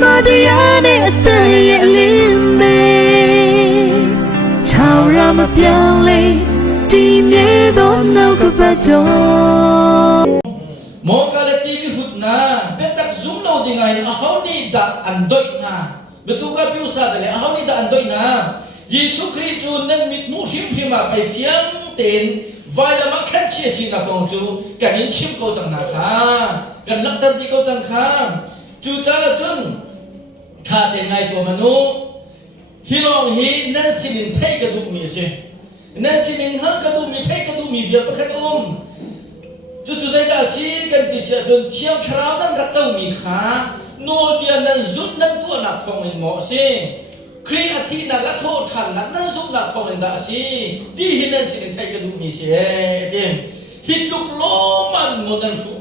มาดยาในอัตยลิมเบชาวรามาเปียงเลยที่มีต้นนกกระจกโมกาเลตีมิฟุตนาเป็นตักซุ่มเราดีไงอาเขานี่ดักอันดอยนะเบตุกับพิวซาเดเลยอาเขานี่ดักอันดอยนะยิสุคริสต์นั้นมิดมูทิมพิมาไปเฟียงเต็นไว้ละมักแค่เชี่ยสิงห์ตองจูกันยินชิมเขาจังนาคากันลักตัดดีเขาจังคาจูจ้าจุนข้าแต่ไงตัวมนุษย์ฮิลองฮีนั่นสินินเทกระดูมีเช่นั่นสินินฮักกระดูมีเทกระดูมีเบียบประคัดจู่ๆใจกาซีกันติเสียจนเที่ยวคราวนั้นรักเจ้ามีขาโนเบียนั้นจุดนั้นตัวหนักทองเงินหมอสิครีอาทินักโทษขันนักนั้นสุกหนักทองเงินดาสิดีหินนั้นสินินเทกระดูมีเสียเต็มฮิตลุกโลมันมันนั้นฟู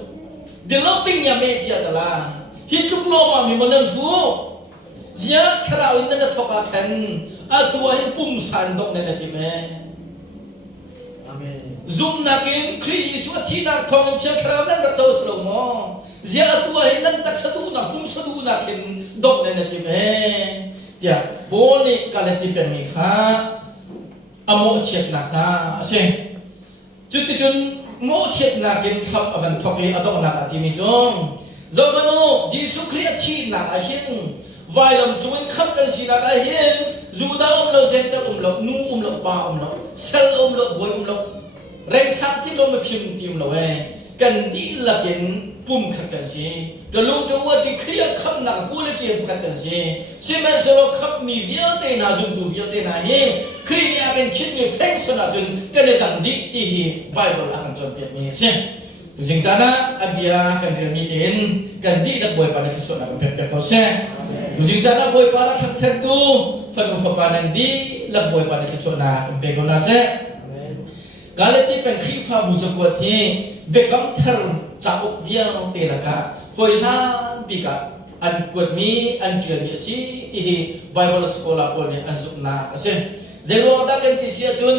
เดี๋ยวเราปิ้งยาเมจิอาตลาฮิตลุกโลมันมีมันนั้นฟูเจ้าคราวนั้นทบกันอาตัวเห็นปุ่มสันตกในนาทีแม่ซุ่มนักอินคริสวัที่นักทองเชียงคราวนั้นรักเจ้าสโลโมเจ้าตัวเห็นนั้นตักสะดุนักปุ่มสะดุนักอินดกในนาทีแม่เจ้าโบนี่กาเลติเป็นมีข้าอโมเช็ดนักนะเช่จุดที่จนโมเช็ดนักอินทับอันทอกอดกนักที่มีจงจงมันโอ้ยิสุคริสต์ที่นักอาหินวายลำจวนขับกันสินักอาหินจูดาเราเซนต์เรานูเราป้าเราเซลเราบวยเราเร่งสักที่เราไม่พิมพ์ทีมเราเองกันดีละกินปุ่มขัดกันสิแต่ลูกจะว่าที่เคลียร์คำหนักกูเลยเกี่ยวขัดกันสิใช่ไหมสโลขับมีเวียเตน่าจุดตัวเวียเตน่าเฮคลีนี่เป็นคิดมีเฟงสนาจนกันในดังดีที่ไบเบิลอ่านจนเปียกมีใช่ตัวจริงจ้านะอันเดียกันเรียนมีเห็นกันดีนักบวยปานในที่สุดนักเปียกเขาใช่ตัวจริงจ้านะบวยปานขัดแท้ตัวฟังฟังปานดีนักบวยปานในที่สุดนักเปียกเขาน่าใช่กาลที่เป็นคริฟ้าบุจกวที่เบกัมเทอร์จากอุเวียงเตลกาหอยลาบิกาอันกวดมีอันเกี่ยวมีสิที่ไบเบิลสโคลาคนเนี่ยอันสุนัขเช่นเจ้าว่าดักกันที่เสียจน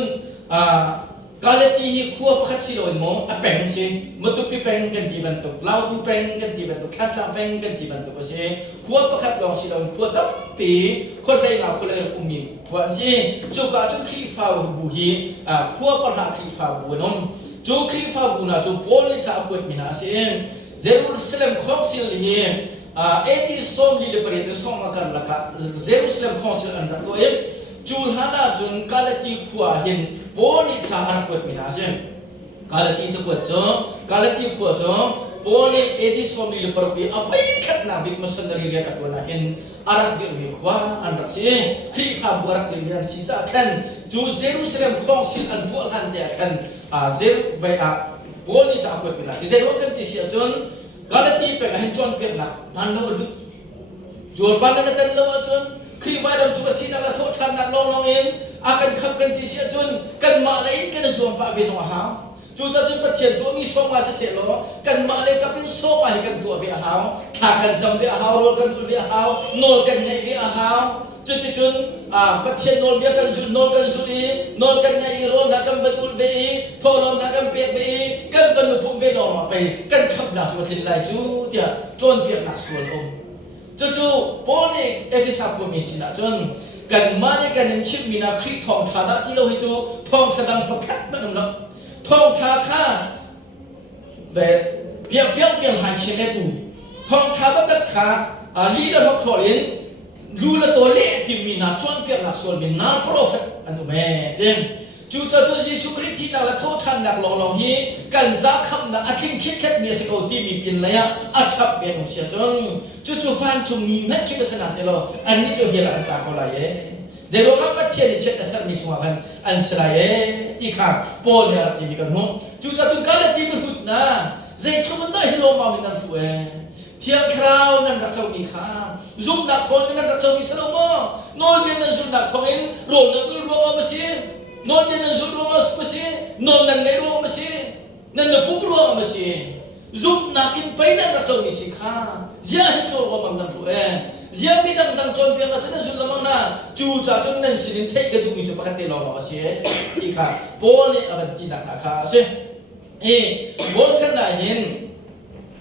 กาลที่ขั้วพัดสิโลอิโมอเป็งสิมุตุพิเป็งกันที่บรรทุกลาวทุเป็งกันที่บรรทุกขัดจับเป็งกันที่บรรทุกเช่ขั้วพัดลองสิโลขั้วตับปีคนใดเราคนใดอุ้มมีขั้วสิจุกาจุคริฟ้าบุหีขั้วปะหาคริฟ้าบุนนจุคริฟ้าบุนะจุโพลิจากกวดมินาสิเจรูซาเล็มคองซิลนี่เอติสอมลีเลปเรตสอมมากันละกันเจรูซาเล็มคองซิลอันดับตัวจูลฮานาจุนกาลที่ขั้วเห็นโบนี่จางรักกวดมินาเช่กาลที่จะกวดจ้องกาลที่ขั้วจ้องโบนี่เอดิสอมลีเลปรบีอฟัยขัดนาบิกมัสนัรีเรียกตัวนั้นเห็นอารักเดียวมีขั้วอันรักสิคริฟ้าบุรักเดียวมีอันสิจ้าขันจูเจรูซาเล็มคองซิลอันตัวอันเดียขันเจรูไปโบนี่จากกวดมินาเจรูกันที่เสียจนกาลที่เป็นเห็นจนเป็นหลักนั่นเราดูจูปันนั่นแต่เราจนครีไว้ลำจุดที่นั่นละโทษทางนักลองเองอาการขับกันที่เสียจนกันมาเลยกันส่วนฝ่ายเวทของเขาจุดจนประเทศตัวมีส่งมาเสียหรอกันมาเลยก็เป็นส่งมาให้กันตัวเวทเขาถ้ากันจำเวทเขาโรกันจุดเวทเขาโนกันในเวทเขาจุดที่จนประเทศโนเบียกันจุดโนกันจุดอีโนกันในโรนักกันบรรทุกเวทโทรนักกันเปียกเวทกันบรรทุกเวทออกมาไปกันขับหลักจุดที่ไรจุดเดียจนเปียกหนักส่วนองจู่ๆโบนี่เอฟเอสพูดมีสินะจนกันมาเนี่ยกันยังชิดมีนาคริทองฐานะที่เราให้ดูทองฐานังประคัดมันนั่นทองฐาค่าแบบเปียงหันเชนได้ดูทองฐาบัตรค่าลีละทอกทอลินรู้ละตัวเล็กที่มีนาจนเปียงหลักส่วนมีนาโปรเฟตอันนู้นแม่เต็มจู่ๆจนยิสุคริสต์ที่นั่นละโทษทันนักลองฮีกันจักคำนักอาทิตย์คิดแค่มีสิ่งที่มีเป็นระยะอัจฉริยะของเสียจนจู่ๆฟันจุมีแม่คิดว่าสนาเสียแล้วอันนี้จะเกี่ยวกับจากอะไรเดี๋ยวเราไม่เที่ยวในเช็ดสักนิดชัวร์กันอันสลายที่ข้างโปนเนี่ยที่มีกันมั้งจู่ๆจนการที่มันหุ่นนะเจ้าคนนั้นให้ลงมาเป็นนั่นช่วยเที่ยงคราวนั้นรักเจ้ามีข้าซุ่มนักทนนั้นรักเจ้ามีสนองนอนเรียนนั้นซุ่มนักทนโรนนั้นก็รู้ว่าไม่ใช่นอนในนั้นซุ่มรู้ว่าไม่ใช่นอนนั้นไม่รู้ว่าไม่ใช่นั่นน่ะผู้รู้ว่าไม่ใช่ซุ่มนักกินไปนั้นรักเจ้ามีสิข้าเจ้าให้เขาว่ามันนั่นช่วยเจ้ามีดังจนเพียงแต่ฉันนั้นซุ่มละมั่งนะจู่จ้าจนนั้นสิ่งที่เกิดมีจุดประคัตเราไม่ใช่ที่ข้าโบนี่อะไรที่นักข้าใช่โบฉันได้เห็น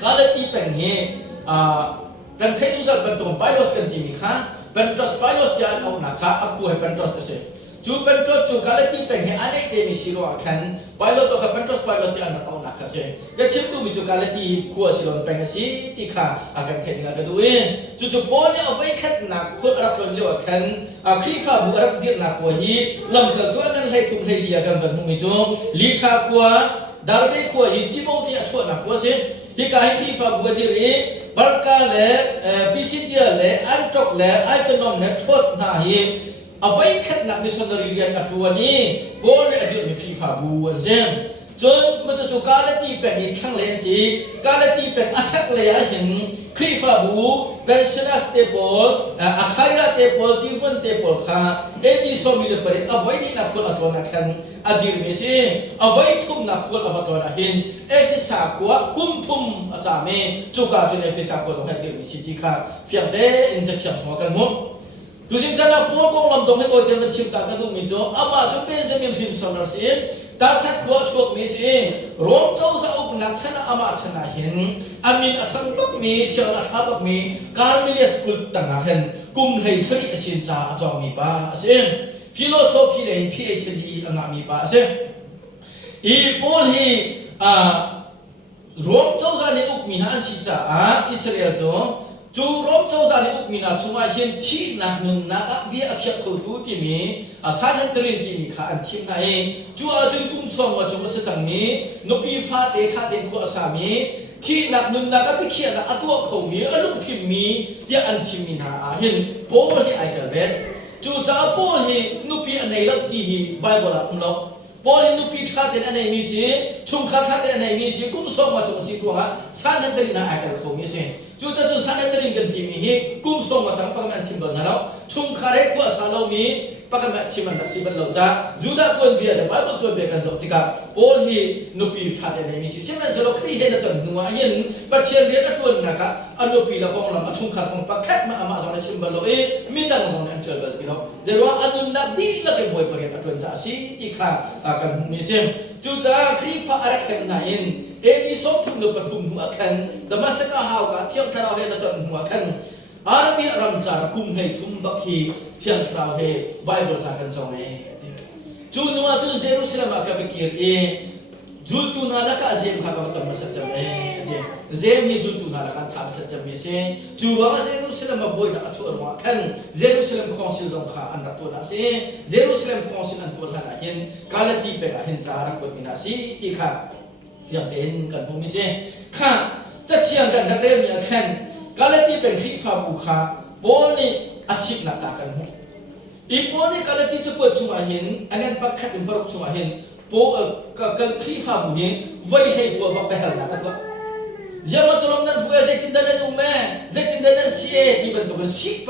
กาลที่เป็นเหตุ กันเทจุดเป็นตัวไปลอสกันที่มีค่าเป็นตัวไปลอสจะเอาหนักค่าอักกูให้เป็นตัวเสียจูเป็นตัวจูการเล่นเป็นให้อันนี้เดมิสิโร่ขันไปลอสตัวเป็นตัวไปลอสจะเอาหนักค่าเสียก็ชิมดูมีจูการเล่นคู่สิโร่เป็นสิที่ค่าอาการเทนกันดูเองจูปอนเนี่ยเอาไว้แค่หนักคนรักคนเดียวขันคลิฟ้าบุรักเดียร์หนักกว่าฮีลำกันตัวนั้นให้ทุ่มให้ดีกันแบบมุมิจูลีชากัวดาร์เบกัวฮีที่โมที่อัชวนักกว่าสิที่การให้คลิฟ้าบุรักเดียร์บาร์กาเล่พิซิเดียเล่อันตรกเล่ไอตัวนอมเล่ชดหน้าฮีเอาไว้แค่หนักมิสนารีเรียนกับตัวนี้บอลเนี่ยอดีตมีคลิฟ้าบุรักเดียร์จนมันจะจูการเล่นที่เป็นอีกครั้งเลยสิการเล่นที่เป็นอัจฉริยะเห็นคลิฟ้าบุเป็นชนะสเตปอลอาคายราเตปอลที่ฟันเตปอลค่ะเอ็ดดี้สมิลเปรตเอาไว้นี่นักฟุตบอลตัวนักขันอดีตมีสิเอาไว้ทุ่มนักฟุตบอลตัวนักเห็นเอฟซากัวกุมทุ่มอาจารย์เมจูการจนเอฟซากัวต้องให้เตมีสิที่ค่ะเพียงแต่อินเจชั่นสองกันหมดดูสิจันทร์พวกกองลำต้องให้ตัวเต็มเป็นชิมกันดูมิโจอามาจุเป็นจะมีพิมพ์สอนสิตาสักขวดชวกมีสิรวมเจ้าสาวนักชนะอามาชนะเห็นอามินอัฐังบักมีเชียวอัฐาบักมีการมิเลียสกุลต่างเห็นกุมให้สริสินจ่าจอมมีป้าสิฟิโลโซฟีเลย PhD อันนั้นมีป้าสิอีพวกที่รวมเจ้าสาวในอุกมีนาสิจ่าอิสราเอลจูรบเจ้าสาวในอุกมีนาจุมาเห็นที่นักนุนนักเบียอภิเขาดูที่มีสารตรินที่มีข้าอันที่ไหนจูอาจจะกุมส่งมาจุมาสักนี้นบีฟาเตข้าเด็กขวาสามีที่นักนุนนักบิเขียนนักตัวเขามีอารมณ์ฟิมมีที่อันที่มีนาเห็นโป้ที่ไอเดเวจูจ้าโป้ที่นบีอันไหนลักที่ไบเบิลอันเราพอเห็นนุปีข้าเดินอันไหนมีสิชุมข้าเดินอันไหนมีสิกุมส่งมาจุมาสิตัวสารตรินน่ะไอเดเขามีสิจูจะจูสารตรินกันที่มีฮีกุมส่งมาตั้งประมาณที่บ้านเราชุมข้าเรียกว่าสาเรามีประมาณที่มันนักสิบันเราจ้าจูดาตัวเบียดบาร์ตัวเบียกันจบที่กับพอเห็นนุปีข้าเดินอันไหนมีสิสิ่งนั้นจะเราคลีเห็นตัวหนึ่งว่าเห็นปัจเจียนเรียกตัวนักอันนุปีละกองเราชุมข้าของปักแค่มาอามาสอนในชุมบันเรามีแต่เราเนี่ยเจอกันที่เราเดี๋ยวว่าอันนั้นดีละเป็นบ่อยไปกันตัวจ้าสิอีกครั้งกันมีสิจูจ้าคลีฟ้าอะไรกันไหนเอ็นี่สมทุนหรือปฐุมหัวขันแต่มาสักหาวกันเที่ยงคราวเห็นตัวหัวขันอารมีรำจารกุมให้ทุ่มบักฮีเที่ยงคราวเฮไบเบิลจากกันจงเอจูนัวจูเซรุสลามกับกิร์เอจูตุนาละกาเซมข้ากับตัวมาสัจจเอเซมนี่จูตุนาละกันทำสัจจเมเซจูว่าเซรุสลามบ่อยนะชัวร์ว่าขันเซรุสลามคอนซิลจงข้าอันรัตัวนั้นเซเซรุสลามคอนซิลอันตัวนั้นเห็นกาลที่เป็นเห็นจารักบทมินาซีที่ข้าเที่ยงเดินกันผมไม่ใช่ข้าจะเที่ยงกันนักเรียนเนี่ยแค่กาลที่เป็นขีฟ้าบุคคาโบนี่อาชีพนักตากันหูอีโบนี่กาลที่จะเปิดชุมาเห็นอันนั้นปักขัดเป็นปรกชุมาเห็นโบกับขีฟ้าบุเห็นไว้ให้บัวบักไปหาหนักตัวยามตัวนั้นหัวใจติดดันนุ่มแม่ใจติดดันเสียที่เป็นตัวสิบไป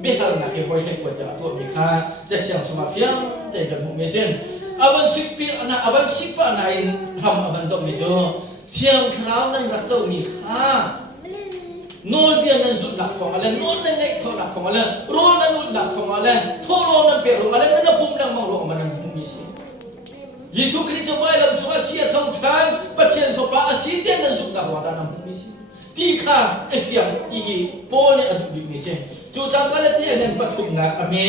ไปหาหนักให้ไว้ให้บัวจะตัวมีค่าจะเที่ยงชุมาเฟียงแต่กันผมไม่ใช่aban sipi ana aban sipa nain ham aban dom ni jo thiang khrau nan rak chau ni kha nol dia nan zut nak khong ala nol nan ngai tho nak khong ala ro nan nul nak khong ala tho ro nan pe ro ala nan pum lang mang ro man nan pum mi si Yesu Christ vai lam chua thia thong than pathian so pa asi dia nan zut nak wa nan pum mi si ti kha e fiang ti po ni adu bi mi se chu chang ka la ti nan pathum nak ame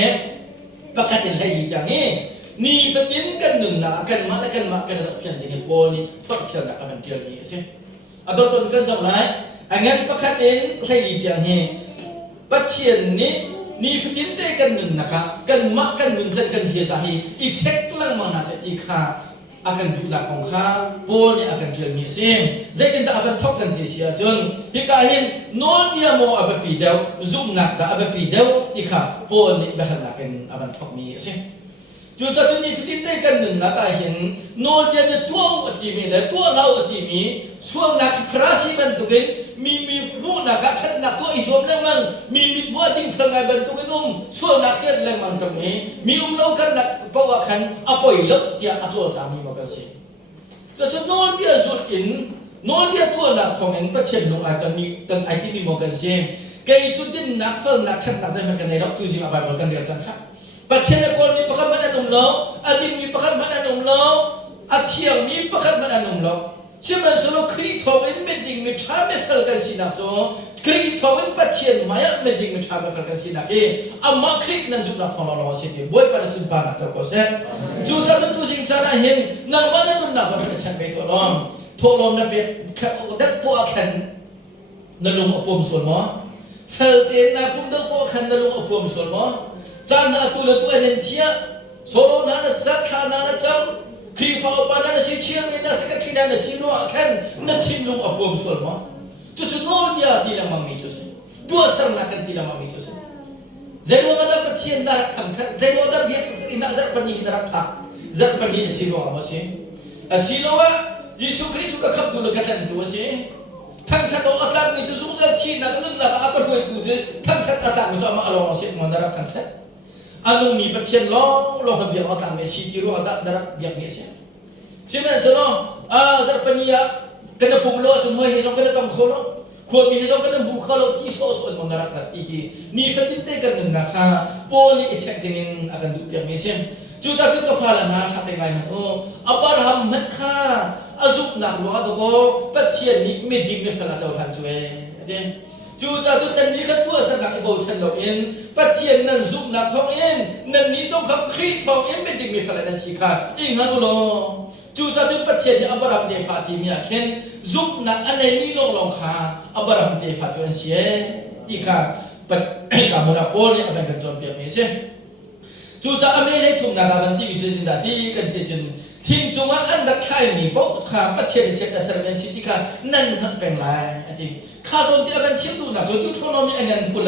pakatin hai yang niนี่เป็นยันกันหนึ่งนะกันมาแล้วกันมากันสับเพียนอย่างนี้โบนี่ฟักเพียนนะมันเกี่ยวนี้สิอะตัวต้นกันสับไหนอันงั้นประคัดเองใส่ดีอย่างนี้ปัจเจียนนี้นี่เป็นยันได้กันหนึ่งนะคะกันมากันหนึ่งจันกันเสียใจอีเช็คลังมาหาเศรษฐีค่ะakan tulah kongkha poni akan kelmi sim zakin da akan thok kan tisia jun hikahin non dia mo abapi deu zum nak da abapi deu ikha poni bahan akan aban thok mi simจูจะจะนี่ฟิลิปได้กันหนึ่งนะแต่เห็นโนเดียนตัวอดีมีและตัวเราอดีมีส่วนนักฟราซิมันตุกินมีผู้นักขันนักตัวอิสวมแล้วมันมีบัวทิ้งฟังไงบันตุกินส่วนนักเกิดแล้วมันตรงนี้มีเรากันนักเพราะว่าขันอภัยเลิกที่อาจจะจามีมากันสิจะโนเดียสุดอินโนเดียตัวนักของเองประเทศลงอาจจะมีกันไอที่มีมากันสิแกจุดที่นักฟังนักขันนักใจมันกันในรับตุจิมาไปบอกกันเดียวจังค่ะปัจจัยคนมีประคับมันอนุมล้ออดีตมีประคับมันอนุมล้ออาเทียงมีประคับมันอนุมล้อ ชิมันสโลครีทวินเมดิงมิทราเมฟลกันสินะจ๊อครีทวินปัจเจียนมายะเมดิงมิทราเมฟลกันสินะอามาครีนั่นจุดนักทอนเราสิที่บ่อยปานสุดบานักเจ้าก็เสจูจ้าตุสิงจาระเห็นนังมันนั่นนักสมัยฉันไปทอลอมนั่นเป็นดักปัวขันนั่นลุงอปมส่วนมั้งเฟลเตน่าปุ่มดักปัวขันนั่นลุงอปมส่วนมั้งจานนาตุลตัวเอ็นเทียโซโลนานะสักขานานะจังครีฟ้าปานานะชิเชียมินะสกัดที่นานะสิโนอาขันนั่นทีมลุงอปมส่วนมั้งจุดโน้นยาตีละมังมีจุดสิตัวสังนักตีละมังมีจุดสิใจว่าada petian dah kangkatใจว่าada biar ina zat pani darat pak zat pani silo apa sih silo wa Yesus Kristus juga kap dulu kata itu sih kangkat doa atas itu semua cina kan nak akar boleh tu je kangkat atas itu ama Allah sih mandarat kangkat anu mi petian long biar atas Messi tiru ada darat biar Messi siapa selo zat pani ya kena pumlo semua ini semua kena kamkholoควรมีเจ้ากันบุคคลที่โซ่ส่วนมันรักษาที่นี่ฟัดได้กันนะคะโพลีอิเช็คดิ้งอาการดูอย่างนี้เช่นจู่ๆจุดก็ฟ้าละนะทับยังไงนะอับราฮัมมันค่ะอาซุกนักว่าตัวก็ปัจเจียนนี้ไม่ดิ้งไม่ฟ้าละเจ้าทันช่วยเด่นจู่ๆจุดนั้นนี้ก็ตัวสกัดโกชันเราเองปัจเจียนนั้นซุกนักทองเองนั้นนี้จงขับครีทองเองไม่ดิ้งไม่ฟ้าละนั่นสิค่ะอีกงั้นก็จู่ๆจุดปัจเจียนนี้อับราฮัมเดฟาติมีอาเคนซุกนักอันนี้ลงค่ะอับราฮัมเดฟาตุนเสียที่ค่ะปัจกรรมระโอเนี่ยเป็นการจอมเปียมีเสียจู่ๆอเมริกาทุ่งนาการที่วิจัยดินดาที่กันเจนทิ้งจงว่าอันดับท้ายมีพวกข้าปัจเจกเจ็ดสารเป็นสิ่งที่ค่ะนั่นเป็นไรจริงข้าส่วนที่อาการเชื่อมดูนะจนยุทธนอมีอันนั้นกุ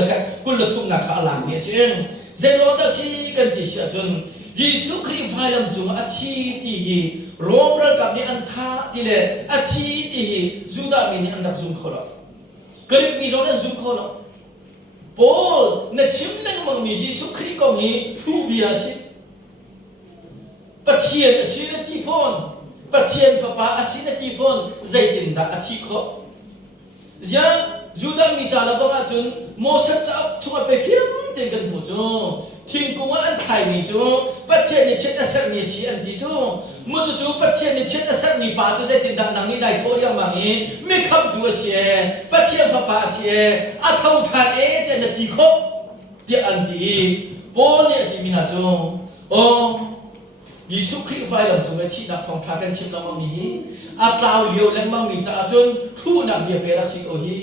ลทุ่งนาข้าหลังเนี่ยเสียงเจริญดัชนีกันที่เชื่อจนยิสุครีไฟลำจงอาทิตย์ที่โรมรักับนี่อันท่าที่เลยอาทิตย์ที่จุดามีนี่อันดับจุงขลังกรีบมีจงนั้นจุงขลังพอเนี่ยชิมเล่งมังมียิสุครีก็มีผู้บิอาสิปัจเจียนอาศินที่ฟอนปัจเจียนฟ้าป่าอาศินที่ฟอนใจดินดาอาทิตย์เขาจะจุดามีจาระบังอาจุนโมเสสจะช่วยไปฟิล์มเต็งกันหมดจูทิ้งกูว่าอันไทยมีจูปัจเจียนนี่เช็ดอาศัยนี่สิอันที่จูมุดจูปัจเจียนนี่เช็ดอาศัยนี่ป่าจูใจดินดานังนี่ได้ทอริยามังงี้ไม่ขับดูเสียปัจเจียนฟ้าป่าเสียอาเท่าทานเต็นที่เขาเดี๋ยวอันที่โบเนี่ยที่มีนะจูยิสุคริสต์ไฟลำจงไว้ที่นักท่องเที่ยวกันชิมน้ำมันนี้อาตาวเลี้ยวแรงมั่งมีจ่าจนคู่นักเบียร์เปรัสิโอฮี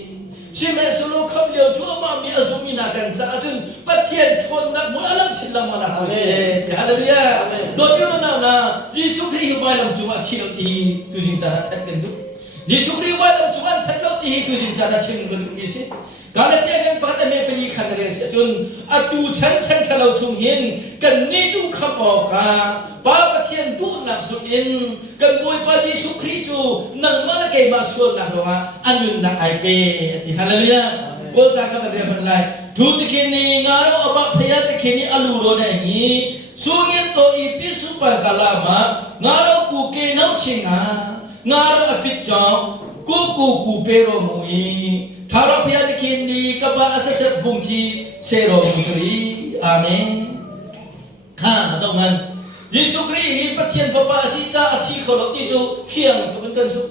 ชิมเอสุโลขับเลี้ยวจัวมั่งมีอาซุมินากันจ่าจนปัจเจียนทนนักมุลลังชิลลามานะฮะฮาเลลูยาโดยเดียวนั้นนะยิสุคริสต์ไฟลำจงไว้ที่เราที่ตุจินจ่าทัดกันดูยิสุคริสต์ไฟลำจงไว้ทัดเราที่ตุจินจ่าชิมกันดูมิสิการเที่ยงกันพัฒนาไปลีขันเรศจนอาตูฉันทะเลาจุงหินกันนี่จูขับออกกาป้าปะเทียนตูนักสุอินกันบวยปายิสุคริสต์นังมาละเกมาส่วนนักว่าอันยุนนักไอเปที่ฮาเลลูยาโกจากกันเรียบร้อยทุกที่นี่งานว่าอบพยาที่นี่อาลูโรได้งี้สุงินโตอีพิสุปกาลามางานเรากูเกนเอาชิงางานเราอภิจอกูเปโรมุยทารพยาที่นี่กับอาเซบุงจีเซโรมุกรีอาเมนข้าเจ้ามันยิสุคริสต์ปะเทียนฟ้าป่าสิจ้าอาทิตย์เขาหลอกที่จูเที่ยงตัวเป็นกันสุ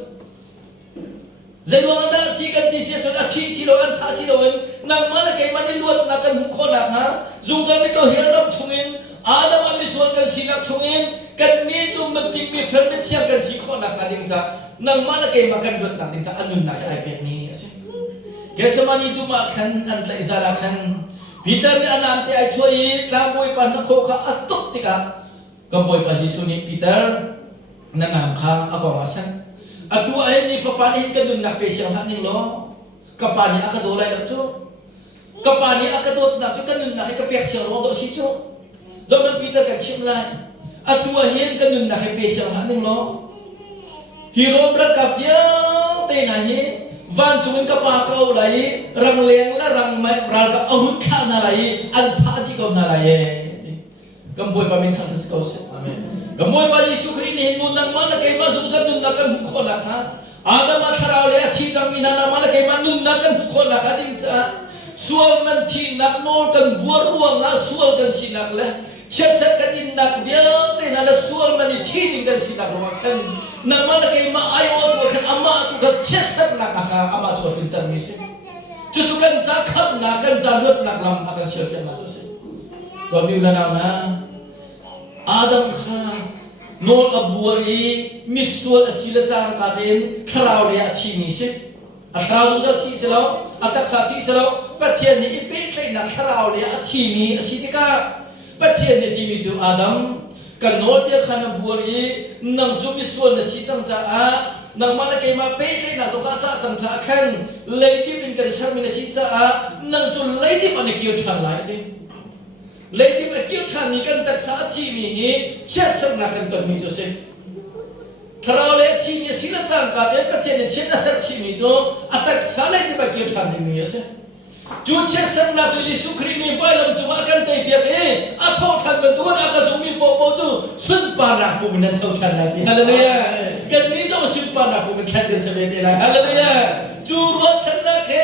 ใจดวงอันดาที่กันที่เสียจนอาทิตย์สิโลอันท่าสิโลอันนั่งมาละเกมันได้ลวดนักกันหุคนนักฮะจุงจามิโตเฮียรับชงอินอาดามันมีส่วนกันสินักชงอินกันมีจูมันติมีเฟรนเทียงกันสิคนนักดิ้งจ้านั่งมาละเกมันกันลวดนักดิ้งจ้าอันนุนนักไอแบบนี้แกสมานีดูมาขันอันตะอิสระขันพิจารณาอันนั้นที่ไอช่วยตามบวยปานนักโคข้าอัตตุติกาก็บวยปายิสุนีพิจารณานามข้าอากามาสันอัตัวเอ็นนี่ฟ้าปานี่กันดุนนักเปเชียงหันนี่ล้อกับปานี่อากาโดไลดับจูกับปานี่อากาโดนักจูกันดุนนักให้กับเปเชียงล้อดสิจูจอมพิจารณากันชิมไลอัตัวเอ็นกันดุนนักให้เปเชียงหันนี่ล้อฮิโรมรักกับยาวเตน่าเฮวันจุนกับปากเอาไหลรังเลี้ยงและรังไม้รังกับอาวุธข้านาไหลอันท่าที่เขานาไหลกำบวยปามินทันทัศกอสกำบวยปายิสุคริสต์นี่มุนังมาละเกมาสุขสันต์นุนนักกันบุคคลนะคะอาดามาทาราวเลยที่จังมีนานามาละเกมานุนนักกันบุคคลนะคะดิ้งจ้าส่วนมันที่นักโนกันบัวร่วงนะส่วนกันสินักเลยเช็ดสักกันอินนักเดียวแต่นั่นละส่วนมันที่ดิ้งกันสินักรวมกัน nang malaki maayo at kan ama tu kan chesak nak aka ama tu pintar misi cucu kan jakap nak kan jalur nak lam akan siapa nak tu sih kami udah nama Adam kha nol abuari miswal asila cang kaden kerau dia ti misi asal tu ti selo atak sati selo patian ni ipe kai nak kerau dia ti mi asitika patian ni ti mi tu Adam kan nol dia khana buari nang ju miswal na si cang ca nang mana kay ma pe kay na so ka cha cang ca kan lady bin kan sar min si ca nang ju lady pa ni kiu than lai ti lady pa kiu than ni kan tak sa ti mi hi chesang na kan to mi jo se tharau le ti mi si la cang ka de pa te ni chen na sar ti mi jo atak sa lady pa kiu than ni mi se ju chesang na tu Yesu Christ ni vai lam chu akan te bia ke a tho than ben tu na ka su mi po po chu sun pa na pu min tho than la ti hallelujah kan ni jo sun pa na pu min than de se be te la hallelujah chu ro chan na ke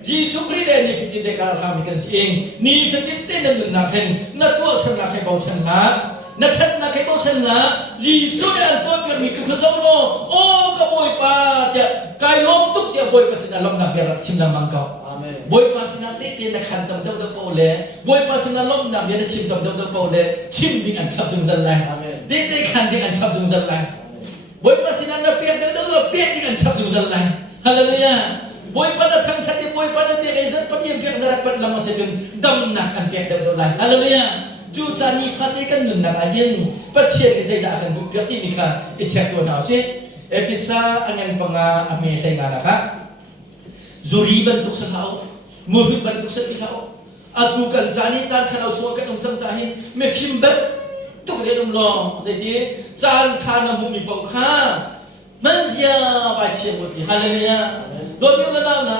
Yesu Christ ni fitin de ka ha mi kan si ing ni fitin te na na khen na tu san na ke bau chan la na chan na ke bau chan la Yesu de an to pe mi ku so no o ka boy pa dia kai lom tuk dia boy pa sin na lom na be ra sim na mang ka boy pasina te na khan tam dau dau po le boy pasina lom na be na chim tam dau dau po le chim ding an chap jung zan lai te khan ding an chap jung zan lai boy pasina na pe dau dau pe ding an chap jung zan lai hallelujah boy pa na thang chat boy pa na be kai zat pa ni be na rak pat lam se chun dam na kan pe dau dau lai hallelujah chu cha ni kha te kan nun na ayen pa chie ni sai da kan bu pya ti ni kha I check to now se efisa angen panga ame sai nga na ka Zuri bentuk sekau, muhib bentuk sekau. Atu kan jani jan kalau cuma kan umcam jahin, mefim bet tu dia lo. Jadi jan kana bumi bau kha, mansia baca muti. Haleluya. Doa na na.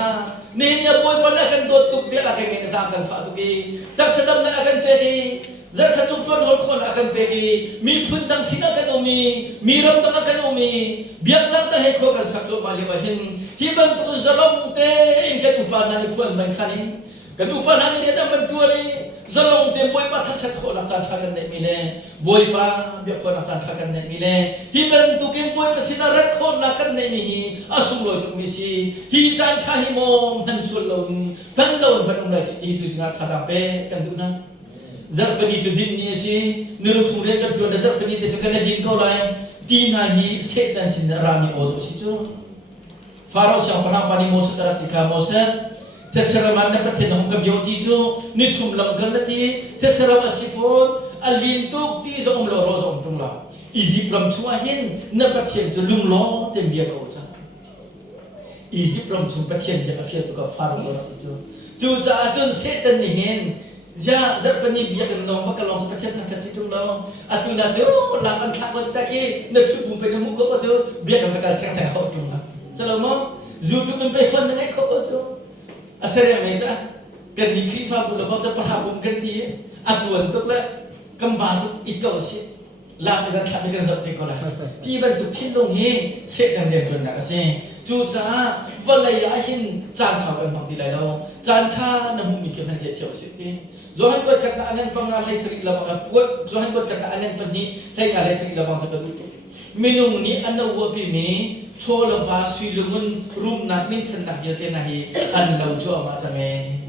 Nihnya boy pada akan dotuk dia akan mengesahkan fatuki. Tak sedap nak akan pergi. Zat kacung tuan holkon akan pergi. Mi pun dang sina kan umi, miram dang akan umi. Biar lang dah heko kan sakso maliwahin. Hibang tu zalong te ingkat upanan ni puan bangkani. Kan upanan ni ada bantuan ni zalong te boy pa thak kho nak chan ne mile. Boy pa biar ko nak chan ne mile. Hibang tu ken boy pa sinarat kho nak kan ne mi asung lo tu misi. Hi chan kha hi mo man sul lo ni. Ban lo ban um la ti tu singa kha pe kan tu na. Zat pani tu din ni si nuru thure kan tu zat pani te kan din ko lai. Di na hi setan sin rami odo si tu. Farao siang pernah pani Moses teratika Moses terserah na patin hong kabyoti tu ni tumlam galati terserah asifon alintuk ti so umlo so umtungla Egypt ram chuahin na patin tu lumlo tembia ko cha Egypt ram chu patin ya afia tu ka Farao lo tu cha chun setan ni hen ja zat pani bia kan long bakalong sa patin kan situng lo atuna tu lakan thak ko ta ki na chu bum pe na mu ko tu bia kan bakal thang thang ho tung Selama YouTube memang fun dengan kau tu, asal yang macam kan ni krifa pula kau tu perhabung ganti, atuan tu lah kembali tu ikau sih, lah kita tak bisa seperti kau lah. Tiba tu kindong he, sekarang dia pun nak sih. Cuaca, walai ahin jangan sampai mati lagi lo, jangan kah namun mikir nanti tiap sih. Zohan buat kata anan pengalai sering labang, Zohan buat kata anan pani, hai ngalai sering labang tu betul. Minum ni anda buat ini. Chola va silumun rum nak min than nak yase nahi an lau jo ma chame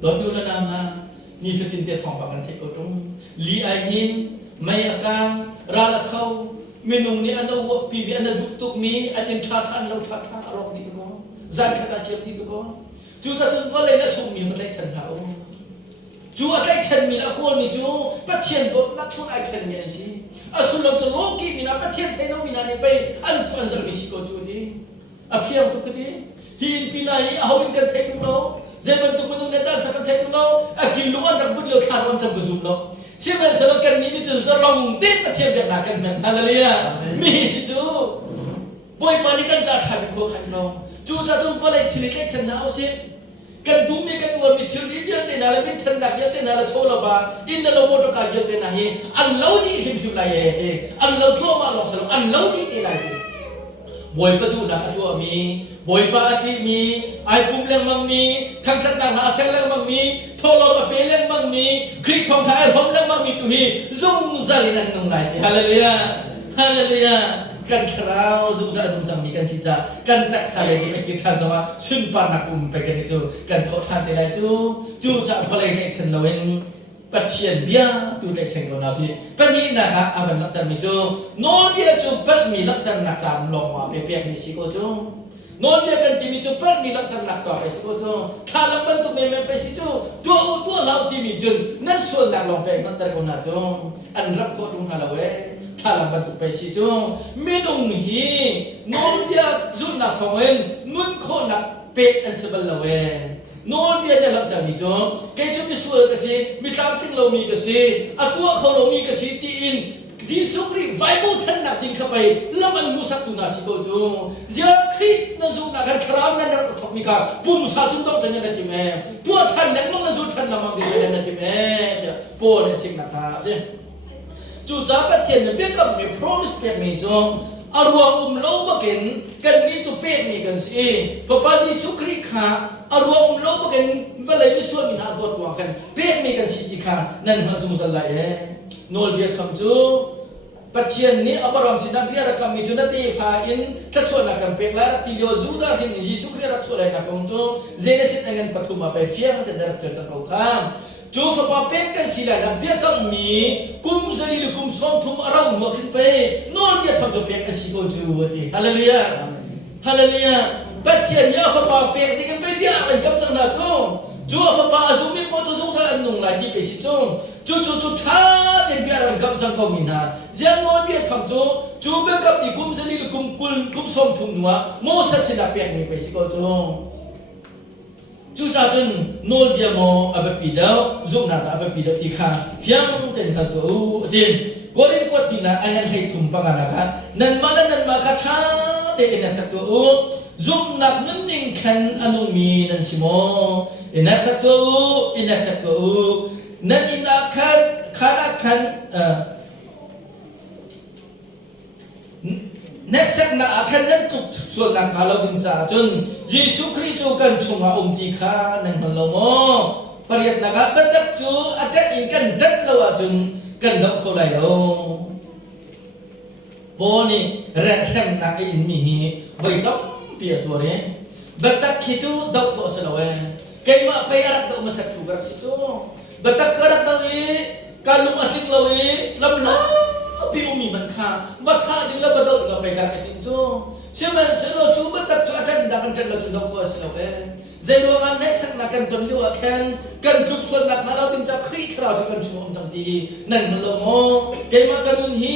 do du la nama ni fitin te thong pa kan the ko tum li ai hin mai aka ra la khau minung ni an wo pi bi an du tuk mi an in tha than lau tha tha rok ni ko zan khata chel ni ko chu ta chun va le na chung mi ma tlai chan ha o chu a tlai chan mi la ko ni chu pa chen do na chun ai chan mi si Asulam tu loki mina patian teno mina ni pai antu anzar misiko judi afiam tu kedi hin pinai ahawin kan thai tu lo zeban tu menu neta sakan thai tu lo agiluan rak bud lo thasam cham guzum lo simen selo kan ni tu salong tin patian biak nakan men haleluya mi si chu boy pani kan cha thabi ko khan lo chu cha tu falai thili ke chen na osi kan dumi kan uan mi thili dia te na la min than dak ya te na la chola ba in la mo to ka ya te na hi an lo ji him him la ye an lo tho ma lo salo an lo ji te la ye boy pa du na ka tu mi boy pa ati mi ai pum leng mang mi thang chat na ha sel leng mang mi tho lo ba pe leng mang mi kri thong thai hom leng mang mi tu hi zung zali nan nong lai hallelujah hallelujah กันคราวสุดท้ายตรงจังมีกันสิจ้ากันตักสายที่ไม่คิดทางจังว่าซึ่งปานักไปกันนี่จูกันโทษทานได้ไรจูจะฟลายแท็กซ์เราเองปัจเจียนเบียตูแท็กซ์ของเราสิปัจจุบันนะคะอาเป็นลักษณะมีจูโน้ตเบียจูปัจมีลักษณะนักจำลงว่าเปียกมีสิโกจูโน้ตเบียกันที่มีจูปัจมีลักษณะนักต่อไปสิโกจูถ้าลังบันตุเมย์ไปสิจูตัวเราที่มีจุนนั่นส่วนนักลงไปนั่นแต่คนนั้นจูอันรับโคตรของเราเว้ถ้าเราบรรทุกไปสิจูไม่นุ่งหีนอนเบียจุดนักทองเองนุ่นโคนักเป็ดอันสบลาเวนอนเบียเนี่ยเราแต่มีจูแกจะมีส่วนกสิมีตามที่เรามีกสิอัตัวเขาเรามีกสิตีนที่สุกรีไวบูชันนักดิ้งเข้าไปแล้วมันรู้สักตุนาสิโกจูเจ้าคริสนั่นจูนักคราวนั้นเราทำมีการปุ่มสาจุนต้องจะเนี่ยที่แม่ตัวท่านนั้นมันจูท่านละมันดีเนี่ยที่แม่ปวดสิ่งนักหนาสิจูจ้าประเทศเนี่ยเปียกับมี promise เปียกมีจงอารวงโลบกินกันมีจูเปียกมีกันสิพระปาจิสุคริขาอารวงโลบกินเวลาอยู่ส่วนมีหน้าตัวตัวกันเปียกมีกันสิที่ขานั่นมันสมุสละโนลเบียทำจูประเทศนี้อับรามสินาเบียรักมีจุนตีฟ้าอินทัชวนนักเปียกแล้วที่เดียวจูดาหินจิสุคริรักชวนอะไรนักองจูเจเนสิตเงินปฐุมมาไปเฟียมันจะได้รับเจอจากเขาข้ามจูฟปาเป็กกันสิละนับเบียกับมีกุมจะลีกุมส่งทุ่มอารมณ์มาขึ้นไปโน่นเบียทำจูเป็กกันสิโกจูวะทีฮาเลลูยาฮาเลลูยาประเทศนี้ฟปาเป็กนี่กันไปเบียกันกับจังหวัดจูฟปาซูมิโมตุซุงท่าอันนุ่งไหลที่ไปสิจูท่าเต็มเบียกันกับจังเขามีนาเจ้าโน่นเบียทำจูเบียกับที่กุมจะลีกุมส่งทุ่มนัวโมสัสินาเป็กนี่ไปสิโกจูจ้าจนโนเดียโมอาเบปีเดาจุกนักอาเบปีเดาที่ข้าเพียงเต็นขัดตัวดินกอรินกวดดินะอันนั้นให้ทุ่มปังกันนะคะนั่นมาข้าท่าเต็นนักสักตัวจุกนักนั่นนิ่งขันอนุมีนั่นสิโมนักสักตัวนั่นอินักขันข้านักขันนักสักนักขันนั้นตุกส่วนนักฮาลาบินจ่าจนเยซูคริสต์กันชงอาตีข้านั่งฮัลโหลโมปริยัตินักบันดักจูอาจจะอินกันดัดละว่าจนกันดอกเขาเลยโอโบนี่แรงแข็งนักอินมีไว้ต้องเปียตัวเร่บันดักคิจูดอกเขาสลาวเกี่ยมาไปอารักดอกมาสักทุกรักสิจูบันดักกระดักตัวนี้การลุงอาทิตย์เราเองลำลาพี่อุมีมันข้าว่าข้าดิ้งแล้วบัดเราไปกันไปดิ้งจูเชื่อมันเสร็จแล้วจูบันดักจูอาจารย์ดักกันเราจูดอกเขาสลาวใจดวงอันเล็กสักนักกันตัวเลี้ยวแค้นกันทุกส่วนนักฮาเราดิ้งจะคลี่คลาวจะกันชูอมจังดีนั่นมันละโมเกี่ยมากันนุ่นฮี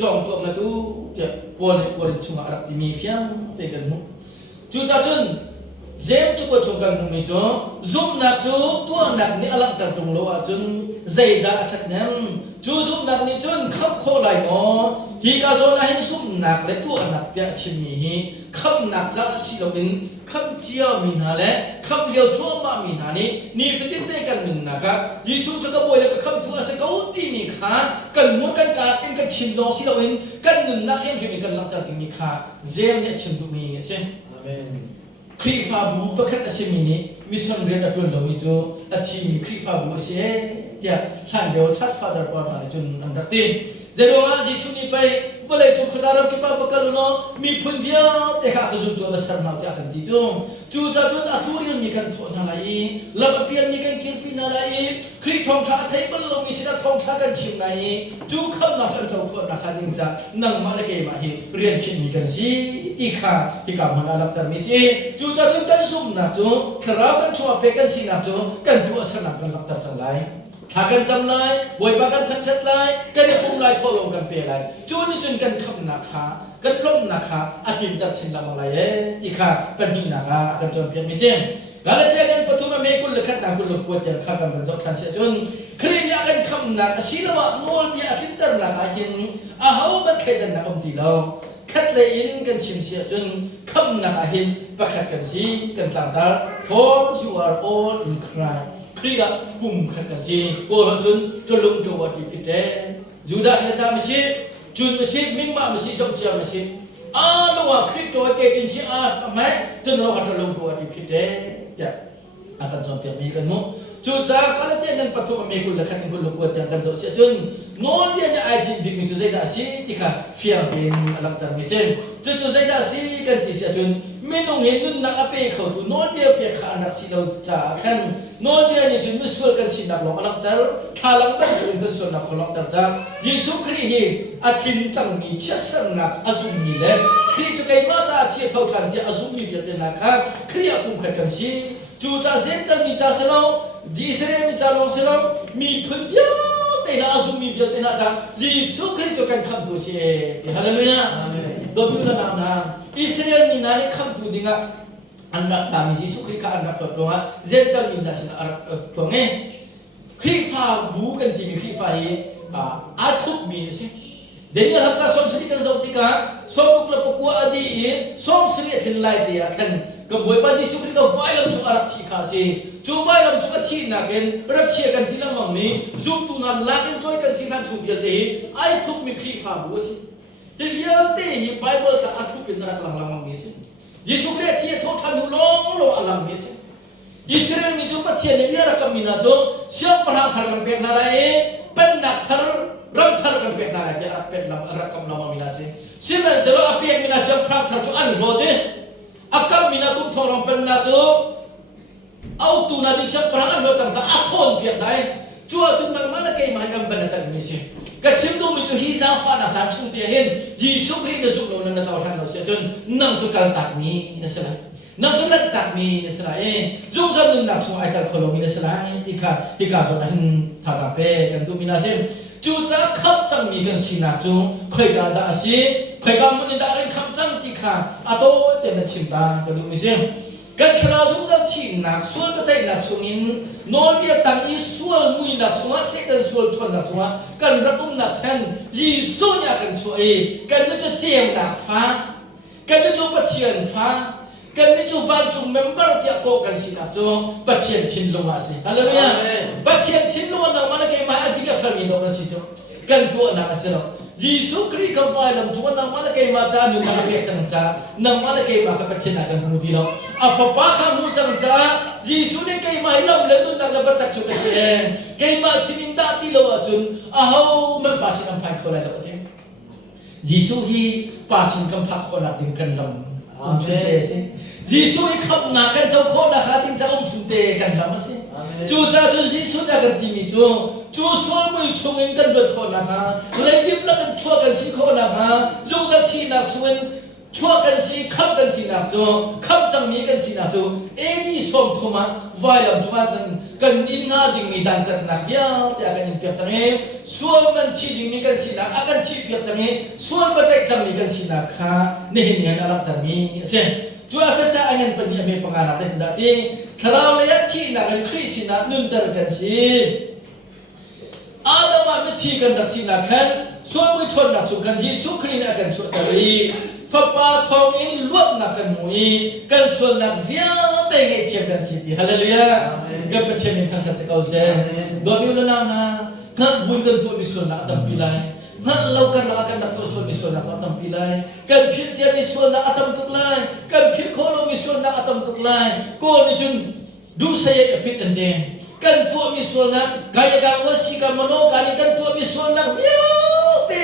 จอมตัวมาดูจะวันชูอารักที่มีเฟียงเตกันมุจูจ้าจนเจ็บจุกชงกันมีจูซุ่มนักจูตัวนักนี่อลังกันตรงโลอาจุนใจดาชัดนั่งจูซุ่มนักนี่จุนขับโคไหลโมฮีกาโซน่าเห็นซุ่มนักและตัวนักจะชิมีฮีขับนักจะสิลวินขับเจียวมีนาและขับเลี้ยวทั่วมามีนานี่ฟิติเตกันมินนะคะยิสุจะกบอยแล้วก็ขับทั่วสกาวตีมีขากันมุนกันกาตินกันชิมโนสิลวินกันนุนนักเห็นพิมีกันลังตัดมีขาเจมเนี่ยชิมตุมีเช่นอาเมนครีฟ้าบุปผาเสมินีมิสซัมเรียนอัตวันเรามีจูอาทีมีครีฟ้าบุเสียเดียท่านเดียวชัดฟ้าดาร์ปาร์จนอันดับที่เจ้าว่ายิสุนีไปวันเลยจูขจารกิบาปกันล้มีพุ่นเดียวแต่ข้าก็จุดตัวมาสัรนาที่อาคันดีจูจ้าจุดอัตุริยมีกันทอนอะไรลับเพียงมีกันคิดปีนอะไรครีทองท่าไทยบอลลงมีสิทธิ์ทองท่ากันชิมไหนจูคำนับฉันเจ้าคนนักการดินจ้านั่งมาเลกมาหิเรียนคิดมีกันสิที่ข้าที่ข้ามันอาลับแต่มีสิจูจ้าจุดกันสุ่มนักจูคราวกันชัวเปกันสินักจูกันตัวสนับกันลับแต่จังไรถ้ากันจำไรบอยปากันทันทัดไรกันจะพุ่งไรทอลงกันเปรย์ไรจูนี่จนกันคำนักขากันล้มนักขาอาทิตย์ดัชชินลำอะไรที่ข้าเป็นนี่นักขากันจนเพียงไม่เช่นการเจอกันปฐุมเมกุลขัดนักกุลขวดยังข้ากันเป็นจบทันเสียจนครีมยากันคำนักศิลปะโมลยาทิตย์ตร์นักอาหินอาหาวบัดเขดันนักอมตีเราคัดเลยอินกันชิมเสียจนคำนักอาหินประคัดกันสีกันต่างดา for you are all in Christครีกับปุ่มขัดกันสิโอ้จนลุงตัวที่พิเศษยูดาเนตาไม่ใช่จุนไม่ใช่มิงมาไม่ใช่จงเจียไม่ใช่ลูกว่าครีตัวเก่งจริงทำไมจนเราหัดลุงตัวที่พิเศษจ้ะ akan sampai mikan mo cuca kalau dia nan patu amikul dekat ingkul kuat yang kan so jun non dia nya ai big mi cuca dah si tika fiang bin alam termisen cuca dah si kan ti jun menung nun nak ape kau tu non dia pe kha anak si lau ca kan non dia ni jun musul kan si nak long alam ter khalang ban jun kan so nak long ter ca Yesus Kristus hi akin chang mi chasang nak azum mi le Kristus kai ma cha thi thau than dia azum mi dia te nak kha Kristus kum khat kan si cuca zental mi cha selo Israel mi cha long selo mi phun via te na azum mi via te na cha Yesus Kristus kan kham tu si haleluya amen do mi na na Israel mi na ni kham tu dinga anak kami Yesus Kristus ka anak to ha zental mi na sina arab to nge Kristus bu kan ti mi Kristus hi athuk mi si Daniel hatta som sri kan zautika som bukla pokua adi som sri thin lai dia kan kamboi pa Yesus Kristus ka vailam chu arak thi kha si chu vailam chu ka thi na ken rak che kan tilam mang ni zum tu na la kan joy kan si khan chu bia te ai thuk mi Kristus bu si de vial te hi bible ta athuk pin rak lang lang mi si Yesus Kristus thi thok than du long lo alam mi si Israel mi chu pa thi ne bia rak mi na jo siap pra thar kan pek na lai pen nak thar ram thar kan pek na dia pek nam rakam nama minasi simen zelo api minasi prak thar tu an rode akam minatum thorong pen na tu au tu na di siap prak an rode ta athon pek dai chua tu nang mana kai mai kam pen ta misi ka chimdu mi chu hi sa fa na chan chung pia hen Yesus Kristus zu lo na chaw than lo se chun nang chu kal tak mi na sala nang chu lat tak mi na sala zum zam nun nak chu ai ta kholo mi na sala ti kha so na hin tha ta pe kan tu minasi Cuca kham chang mi kan sinak chu khoi ka da si khoi ka mun da kan kham chang ti kha ato te na chim ta ka du mi sem kan khra zu za thi nak sul ba chai nak chungin non bia tang i sul mui nak chunga se kan sul thon nak chunga kan ra nak than yi su nya kan chu kan nu cha jem nak fa kan nu chu pathian fa kan ni chu van chu member tia ko kan sinak chu pathian thin lo ma si hallelujah pathian thin lo na mana kai ma adiga fami no kan si chu kan tu na aselo Yesus Kristus ka vai lam chu na mana kai ma cha nu na be chang cha na mana kai ma ka pathian na kan mu di lo afa pa kha mu chang cha Yesus ni kai ma lam le nu na ba tak chu ka se kai ma simin da ti lo chun a ho man pa sin am phai kho la lo te Yesus hi pa sin kam phak kho la din kan lam amen Yesus ikap na kan jauh kau nak hadir jauh sunte kan sama sih. Cuca Yesus nak kerti mi cu suami cungin kan buat kau nak ha, lagi pula kan cua kan si kau nak ha, jauh jati nak cungin cua kan si kap kan si nak kap jang mi kan si nak ini som thoma, vailam cuma kan ingat ding mi dan nak dia akan impiat jange, suami ti mi kan si nak akan ti impiat jange, suami baca jang mi kan si nak ha, nih alam termi, sih. Tua fasa angin padi ame pangaratan dati kalau layak ti na kan Kristina nuntar kan si Adam ame ti kan dak sina kan suami thon nak kan Yesus Kristus akan cu dari fapa thongin luat nak kan mui kan so nak via tenge tiap kan si haleluya kan petien kan kan sekau se doni ulana na kan bun kan tu bisul nak tampilai Hal laukan nak akan nak tosul misul nak atam pilai, kan kirja misul nak atam tuklai, kan kir kolo misul nak atam tuklai, ko ni jun du saya epit ende, kan tu misul nak gaya gawa si kamano kan tu misul nak viate,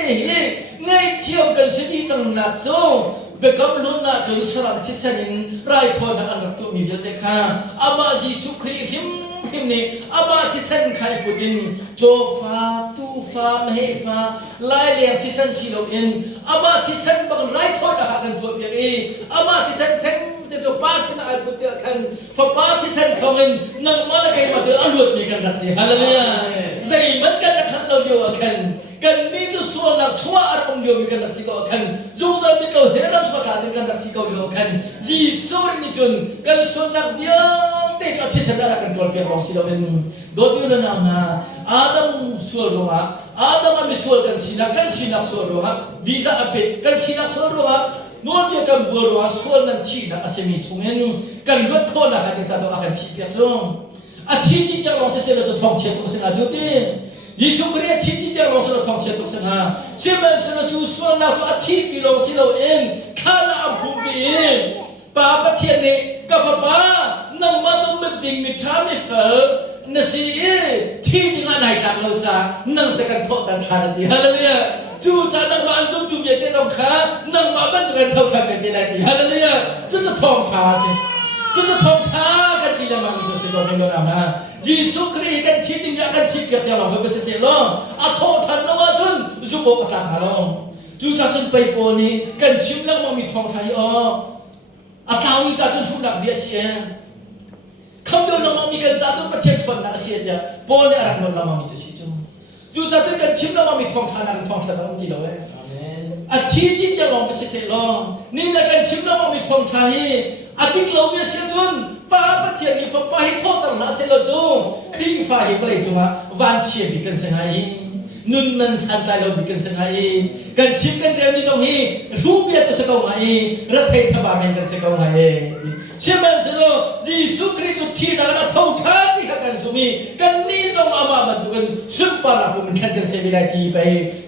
ngai tiap kan sedih tang nak tu, bekam lun nak jun seram tisanin, rai thon nak anak tu mi viate kha, ama Yesus Kristus ni aba tisan khai putin jofa tu fa me fa lai liang tisan silo in aba tisan bang rai thot da kan thot bia aba tisan theng te jo pas na ai put kan fa pa tisan khongin nang mala kai ma je alut ni kan si haleluya sai man kan khan lo yo kan mi ju so na chua ar ong yo mi kan si ko kan jong za mi ko heram so ta ni kan si ko yo kan ji so ni chun kan so na via te cho thi sadara kan tol pe rong si lo men do bi lo na na Adam so ro ha Adam mi so kan sina so ro ha visa ape kan sina so ro ha non dia kan bo ro ha so nan thi na asemi chungen kan got kho na ka ta do akan thi pe jong a thi ti ja rong se lo to thong che to se na ju ti Yesus Kristus thi ti ja rong se lo thong che to se na se men se lo ju so na to a thi pi lo si lo en khala a phu bi pa pa thien ni ka fa pa นั่งมาจนมันดิ่งมิท้าไม่เฟิร์นั่นสิที่นี่อะไรจากเราจะนั่งจะกันทอดกันทานดีฮะเลยจูจะนั่งมาอันสมจูเบียดได้ตรงขานั่งมาบันจะกันทอดกันเป็นดีอะไรดีฮะเลยจูจะทองขาสิจูจะทองขากันดีแล้วมันจะเสียดายเงินอะไรมายิสุครีกันที่นี่กันที่เกิดจากเราเขาเป็นเสียล้ออัฐอทันแล้วว่าจนจูบอกกระจังเราจูจะจนไปปนีกันชิมแล้วมันมีทองไทยอ๋ออาตาวิจารณ์ทุกนักเดียเสียคำเดียวเรามีกันจาตุประเทศคนนักเสียจะปนอะไรเรามีจะสิจูจาตุกันชิมเรามีทองทานังทองทานังที่เราอาทิตย์ที่เราไม่เสียล้อนี่นักกันชิมเรามีทองไทยอาทิตย์เราไม่เสียจนป้าประเทศมีฟ้าไปทอดตั้งหลายเสียแล้วจูครีฟ้าให้ไปจูมาวันเชียบิกันเสียไงนุ่นมันสันใจเราบิกันเสียไงกันชิมกันเรียนมีตรงนี้รูปเบียจะสกัดไงรัฐเทศบาลมันกันสกัดไงเชื่อมันสิโลยิสุคริสต์ที่นั่นทองท้าที่กันจุมีกันนี่จงอามามันตุกันสุปาราภูมิกันเสียวิไลที่ไป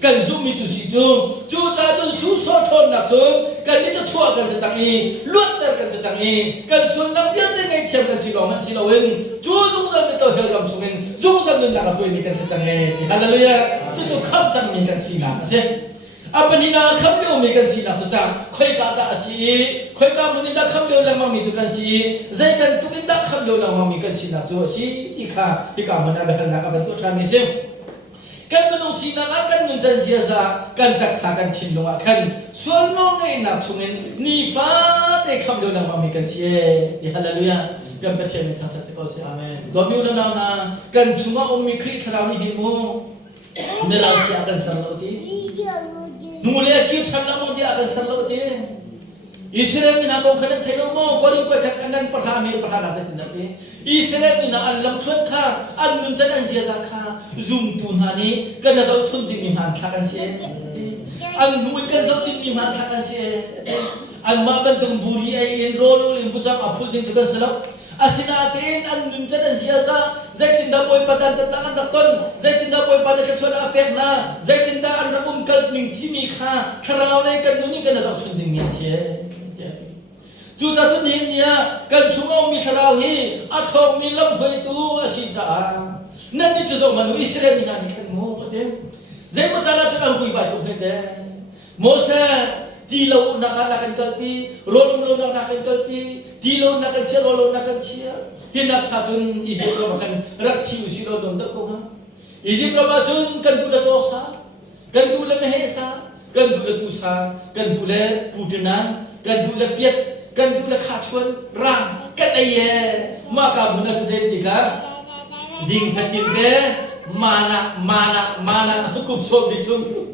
กันจุมีจุสิจูจูจ้าจนสู้สอดทนนักจูกันนี่จะชั่วกันเสียจังอีลวดแต่กันเสียจังอีกันส่วนนักเรียนยังไงเทียมกันสิโลมันสิโลเองจูจงจะไม่ต้องเฮลล์จุมินจงจะนึกนักฟื้นมีกันเสียจังเองฮัลโหลยาจูขับจังมีกันสินะเสียอาปนินาคำเลี้ยวมีกันสินะทุกท่านคอยกาตาสิคอยกามุนินาคำเลี้ยวแล้วมันมีทุกกันสิใจกันทุกอินดาคำเลี้ยวแล้วมันมีกันสินะตัวสิที่ข้าที่ข้ามันอะไรนะกับตัวท่านนี่สิกันมันองสินะกันมันจันเสียซะกันตักษากันชินลงอ่ะกันส่วนน้องไอ้นักชุมินนิฟ้าแต่คำเลี้ยวแล้วมันมีกันสิฮัลโหลยากันประเทศนี้ท่านจะสกัดสิอาเมนดอมิวแล้วนะกันชุมอาอมิคริสต์เรานี่หิโมเมื่อเราเชื่อกันสันโลดีนูเลียคิดฉันละโมดีอากันสันโลดีอิสราเอลมีนาบอกขนาดเท่าโมก็รู้ว่าขัดกันประธานมีประธานอะไรที่นั่นเองอิสราเอลมีนาอัลลัมทุนข้าอันนุนจันอันเสียจากข้าซุ่มตุนหานี้กันจะเอาชุนดิมีมันทักันเสียอันนู้นกันจะดิมีมันทักันเสียอันมาเป็นตุงบุรีไอ้อินโรลูอินพุจามอภูดินจุกันสลับasinatin an nunjadan siasa zaitin da boy padan tangan dakton zaitin da boy padan kachon apek na zaitin da an rabum kal ning chimi kha tharau nei kan nuni kan sa chun ding nia sia chu cha chun hin nia kan chungau mi tharau hi athong mi lam hoi tu asija nan ni chu zo manu israel ni kan kan mo pote zai ma chala chu an hui vai tu ne de mose tilaw nakanakan kalpi rolong nakanakan kalpi tilaw nakan cia rolong nakan cia hinak satun Egypt lo makan rakti usiro dong dak ko ha Egypt lo majun kan gula tosa kan gula mehesa kan gula tusa kan gula pudenan kan gula piet kan gula khachuan rang kan aye maka guna sejetika zing fatin be mana hukum som dicung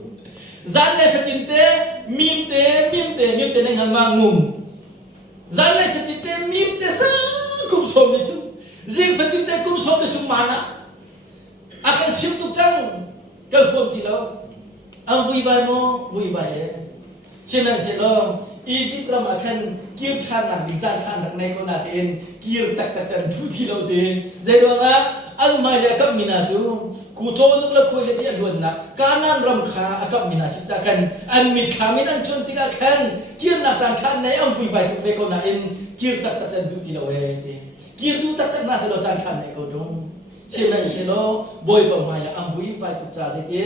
zan le fatinte mimte nang hamangum zan le fatinte mimte sa kum som le chung zing fatinte kum som le chung mana akan sim tu chang kal phom ti lo ang vui vai chinan se lo Egypt ram akan kiu khan nak bijan khan nak nei ko na ten kiu tak chan thu ti lo te jai do nga al mai le kap mina chu ku to nuk la khoi le ti adon na kanan ram kha akap mina si cha kan an mi khamin an chon ti ka khan kiu na chan khan nei am vui vai tu pe ko na in kiu tak chan thu ti lo we te kiu tu tak na se lo chan khan nei ko dong chinan se lo boy ba mai am vui vai tu cha se ti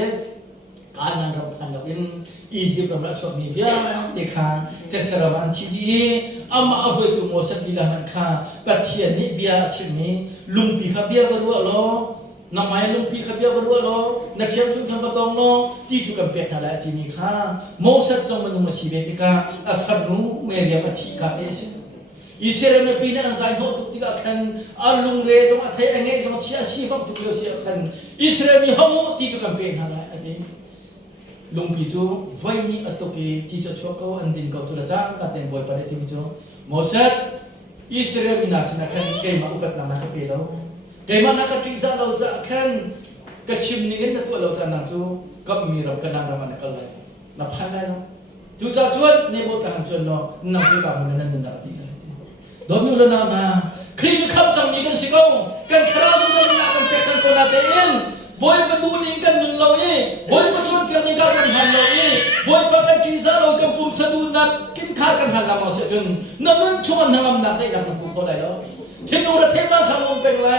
kanan ram khan lo in Egypt ram la chot mi via de kha tesarawan chi di ama avoi tu mo sa ti la man kha pathian ni bia chimi lungpi kha bia waru lo na mai lungpi kha bia waru lo na thiam chung kham patong no ti chu kam pe kha la ti ni kha mo sa chong manu ma si be ti ka a sabnu me ria ma thi ka e se Israel me pina an sai no tu ti ka khan alung re jong a thai ange jong chia si fam tu lo si khan Israel mi hamu ti chu kam pe kha la ati lungpi chu vai ni atoki ti chu choko an din ko tu la chang ka ten boy pare ti chu mosat Israel mi nasina khan ke ma upat na ka pe lo ke ma na ka ti sa lo cha khan ka chim ni ngen na tu lo cha na chu kap mi ram ka na ra man ka la na phan la no tu cha chuan ne bo ta han chuan no na ti ka mun na na ti do mi lo na na khin khap chang mi kan si ko kan khara du na kan pe kan ko na te in boy patunin kan nun lo ye boy pachon kan ni ka kan han lo ye boy pakan kisa lo kan pum sa du na kin kha kan han la ma se chun na mun chuan hangam na te na pum ko dai lo ที่นู้นเทพมาสามองเป็นไร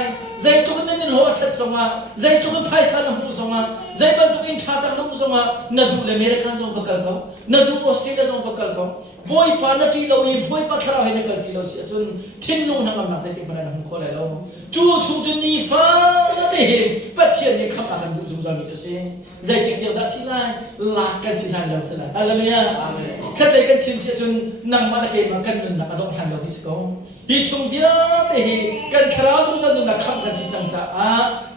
ใจตัวนั้นนี่หัวชัดสมาใจตัวนั้นไพ่สารหูสมาใจบันทุกอินชาตังลุสมานาดูเลยเมริกันจงประกาศเขานาดูออสเตรเลียจงประกาศเขาบอยปานาทีเราเองบอยปัทราเห็นกันทีเราเสียจนที่นู้นทำมันหนักใจที่มันนั่งคนเลยเราจู่จู่จนนี่ฟ้านาทีปัจเจียนนี่ขับมากันดูจู่จนมีจะเสียใจที่เดียวดัชไลลากกันสิทันเราสิละฮาเลลูยาข้าใจกันชิมเสียจนนั่งมาละเกมากันนึงนักต้องทันเราที่สกองที่ชงเดียวแต่กันคราวจู่จนนักขับกันสิจังจ้า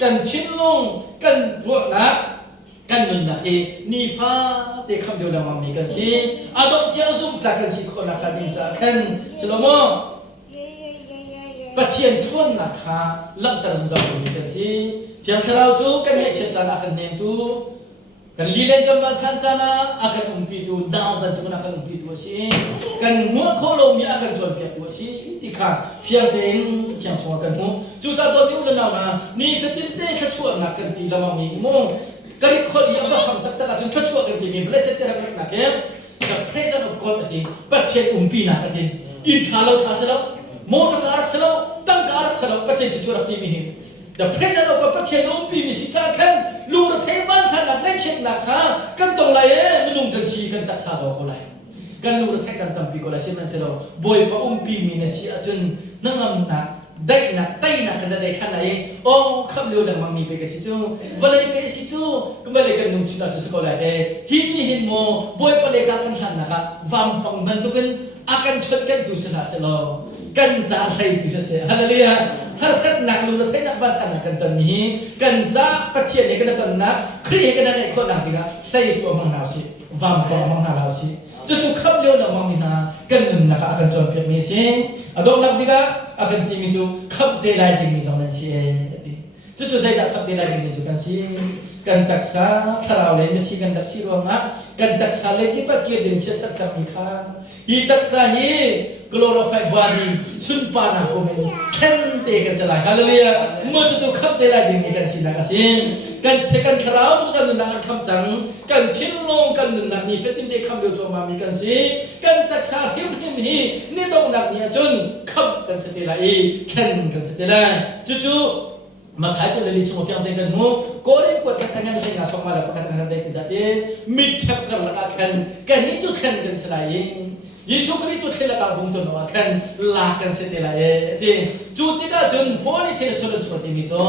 กันชินลงกันรวดนะกันนึงนักนี่ฟ้าแต่คำเดียวเราไม่กันสิอาดอกเจ้าซุ่มจากกันสิคนนักกันนี่จากกันสโลโมปัจเจียนทวนนักข้าลังตระซุ่มจากกันนี่กันสิเจ้าคราวจู่กันให้เชื่อใจนักกันเนี่ยตู้กันลีเลนกันมาสันจานะอาการอุ้มปีดูดาวบันทุกนักการอุ้มปีดูสิกันมัวโคโลมีอาการจวนเปียตัวสิที่ข้าเฟียงเด้งเฟียงชัวกันมัวจู่จากตัวมิวเลนเอานะนี่เฟตินเต้ขัดชัวนักกันตีละมั่งมีมัวกันอีกคนอีกบ้าฟังตักตักจนขัดชัวกันตีมีเบลเซตเตอร์นักเก็บกับเพรสน์of God ที่ปัจเจียนอุ้มปีนักที่อินทาเราท้าสลับโมตการสลับตั้งการสลับปัจเจียนที่ชัวรักตีมีหิมThe presence of God เทียนอุปีมิสิจ้าขันลูกเทวันสันนักไม่เช็ดนักข้ากันตรงไหนไม่นุ่งกันชีกันตักซาโซก็ไหลกันลูกเทจันตัมปีก็ไหลเสียมันเสียเราบ่อยพระปีมินสิอาจนนั่งำนักได้นักไต่นักกันได้ขันไหนโอ้ขับเร็วดังมังมีไปกันสิจูวันเลยไปสิจูก็ไม่เลยกันนุ่งชุดนักสุดก็ไหลหินโมบ่อยพระเลขากันขันนักวัมปังบันทุกันอาการชดกันดูสนาเสียเรากันจ้าใครที่เสียฮาเลลูยาถ้าเสร็จนักลูกเทนักภาษานักกันตอนนี้กันจ้าปฏิเสธในกันตอนนั้นคลีกันในคนนักนี่นะใส่ตัวมังหาสิวัมปังมังหาเราสิจะถูกขับเลี้ยวนักมังมินากันหนึ่งนักอาการจนเพียงมีเสียงอดองนักบิกาอาการที่มีจูขับเดลัยที่มีสองนั้นเสียจะถูกใจนักขับเดลัยที่มีจูกันสิกันตักษาทาราวเลยนี่ที่กันตักสิรวมนะกันตักษาเลยที่ปักเกียรติเชื่อสัจจ์มีค่าฮีตักษาฮี glorify body สุนปานาโคเมนแค่เตะกันสลายฮาเลลูยาเมื่อจู่ๆขับเดลัยที่มีกันสินักสิกันเทกันคราวจู่ๆนักคำจังกันทิ้งลงกันนักมีเฟตินเดคำเดียวจงมามีกันสิกันตักษาหิมฮีนี่ต้องนักเนี่ยจนขับกันสเตลัยแค่กันสเตลัยจู่ๆมาขายตัวเลยช่วงที่อันเด็กกันงูก็เรียกว่าทักทายกันใช่ไหมส่งมาแล้วทักทายกันได้ที่ดัดเองมิดแทบกันละกันนี่จุดแข็งกันสลายยิสุคริสต์จุดเทละกันบุญตัวนัวกันลากันเสร็จแล้วที่จุดที่ก็จนพอนี่เทสุดจุดที่มีตัว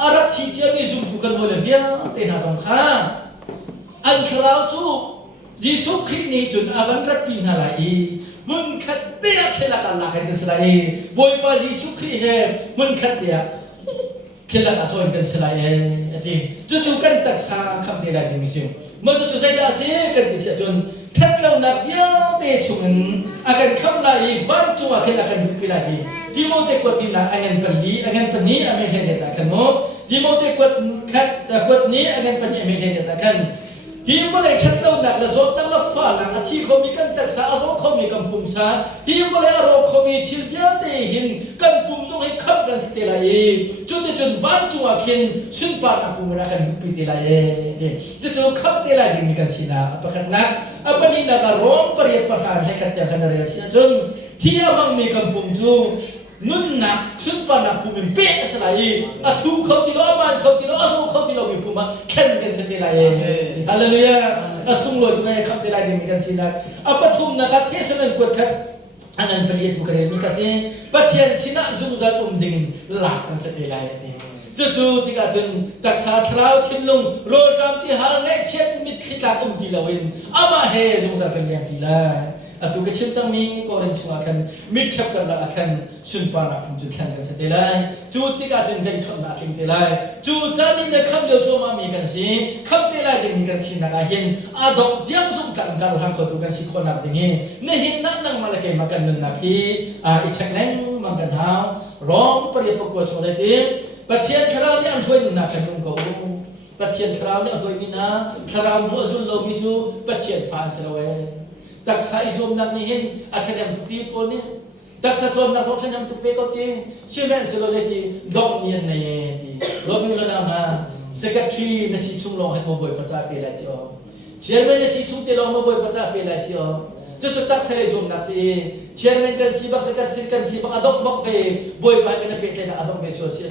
อารักที่เจ้ามีจุดบุกันโอเลวิอาเต็นหาสงครามอันคราวจู่ยิสุคริสต์นี่จุดอาวันรักปีนอะไรมึงขัดเตียเทละกันลากันสลายบ่อยป่ะยิสุคริสต์มึงขัดเตียเทละกันจนกันสลายที่จู่ๆกันตักษาคำเดียวได้มิซิวเมื่อจู่ๆใจได้เสียกันที่เสียจนทัดเราหนักยาวเตชุนอาการคำลายวันจัวขึ้นอาการดุปิลาดีที่โมเตกวดนี่นะอันนั้นเป็นลีอันนั้นเป็นนี้อเมริกันตะกันโมที่โมเตกวดขัดกวดนี้อันนั้นเป็นนี้อเมริกันตะกันที่เมื่อไรทัดเราหนักละโซดนักละฟ้าหนักที่เขามีกันตักษาโซเขามีกันปุ่มซาที่เมื่อไรอารมณ์เขามีทิลยาเตหินกันปุ่มส่งให้ขับกันสเตลายจนวันจัวขึ้นสุนปานาปุ่มรักกันดุปิเตลายจะจู่ขับเตลายมีกันสินะประคันนักapa ni nak rom periat perhar saya kata kan dari Asia jun dia mang mi kampung ju nun nak sunpa nak pumim pe selai atu kau tilo aman kau tilo asu kau tilo mi puma kan kan setelai haleluya asung lo tu kaya kapelai ni kan sinak apa tum nak tesan kuat kan anan periat tu kare mi kasih patian sinak zungzal ding lah kan setelai niจู่ๆที่กาจนตักษาทราวทิ้งลงโรยตามที่หาเงเช็ดมิดขี้ตาอุ้มทีละวินอามาเฮจงจะเป็นอย่างทีละตุกชิมจังมีก็เรียนชัวกันมิดทับกันละกันสุนปานาพุ่งจุดแทนกันสเตลัยจู่ที่กาจนเด็กทำนาทิ้งเตลัยจู่จานี่ในคำเดียวโจมามีกันสิคำเตลัยเด็กมีกันสินักเห็นอาดอกเดียมสุจังกันทางคนตุกันสิคนนักดิ้งเนหินนักนั่งมาละเกมากันนึงนักฮีอิชักนั่งมันกันหาร้องปริยปกวดชงได้ทีปัจเจียนคราวนี้อันช่วยนักกันนุ่งกูปัจเจียนคราวนี้อันช่วยมีนะคราวนี้อันช่วยเรามีจูปัจเจียนฟันเสลวยตักสายzoomนักนี่เห็นอาจจะยังตุกตีปนเนี่ยตักสายzoomนักทุกท่านยังตุกเปก็ตีเชื่อแม่เสลวยที่ดอกเนียนในที่รถมีระดับนะเซกทรีในสิชุ่มลงให้มาบ่อยประจักษ์ไปแล้วที่อ๋อเชื่อแม่ในสิชุ่มที่ลงมาบ่อยประจักษ์ไปแล้วที่อ๋อ จุดตักเสร็จส่งนักสิเชียร์แมนกันสิบักสกัดสิกันสิบักอดอกบักเฟบอยไปกันเป็นเจ้าอดอกเบสโซเชีย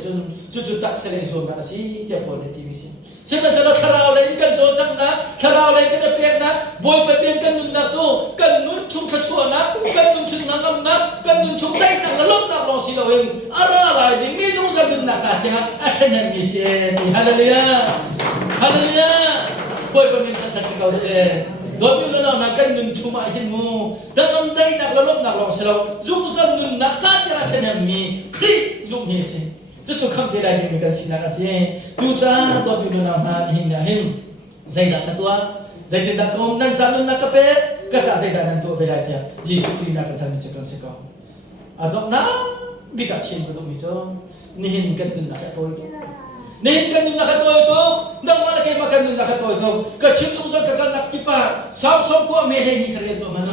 จุดตักเสร็จส่งนักสิเกี่ยวกับในทีวีสิเช่นเราคาราวเลยกันโจจังนะคาราวเลยกันเป็นนะบอยไปเป็นกันนุ่นนักโจกันนุ่นชุ่มขชัวนะกันนุ่นชุ่มนักนะกันนุ่นชุ่มได้นักละลบนักลองสิเราเองอะไรดิมีสงสารนุ่นนักจัดนะอาจารย์มีเสียฮาเลลูยาฮาเลลูยาบอยไปเป็นกันทัศน์เขาเสียโดยมีเรื่องนักการเงินชุ่มหินมูดังนั้นได้นักละลบนักลองสิเราจุ่มสันนุ่นนักจัดนะอาจารย์มีคลิจุ่มหินสิจุดคำที่ได้มีกันสินักสิจุดจ้าตัวมีเรื่องนั้นหินนะหินใจดักตัวใจที่ดักคงนั่งจับนุ่นนักกระเป๋กระจายใจดักนั่นตัวเวลาเทียยิสุคริสต์นักการมีจักรสิกาอดอกนะบิดชินก็ต้องมีจ้านี่หินกันนุ่นนักตัวituนี่หินกันนุ่นนักตัวituดังว่าเราเกี่ยวกับนุ่นนักตัวituกระชิมตรงจักรนักกิปะสามสองกว่าเมลัยนี่kerjaตัวมัน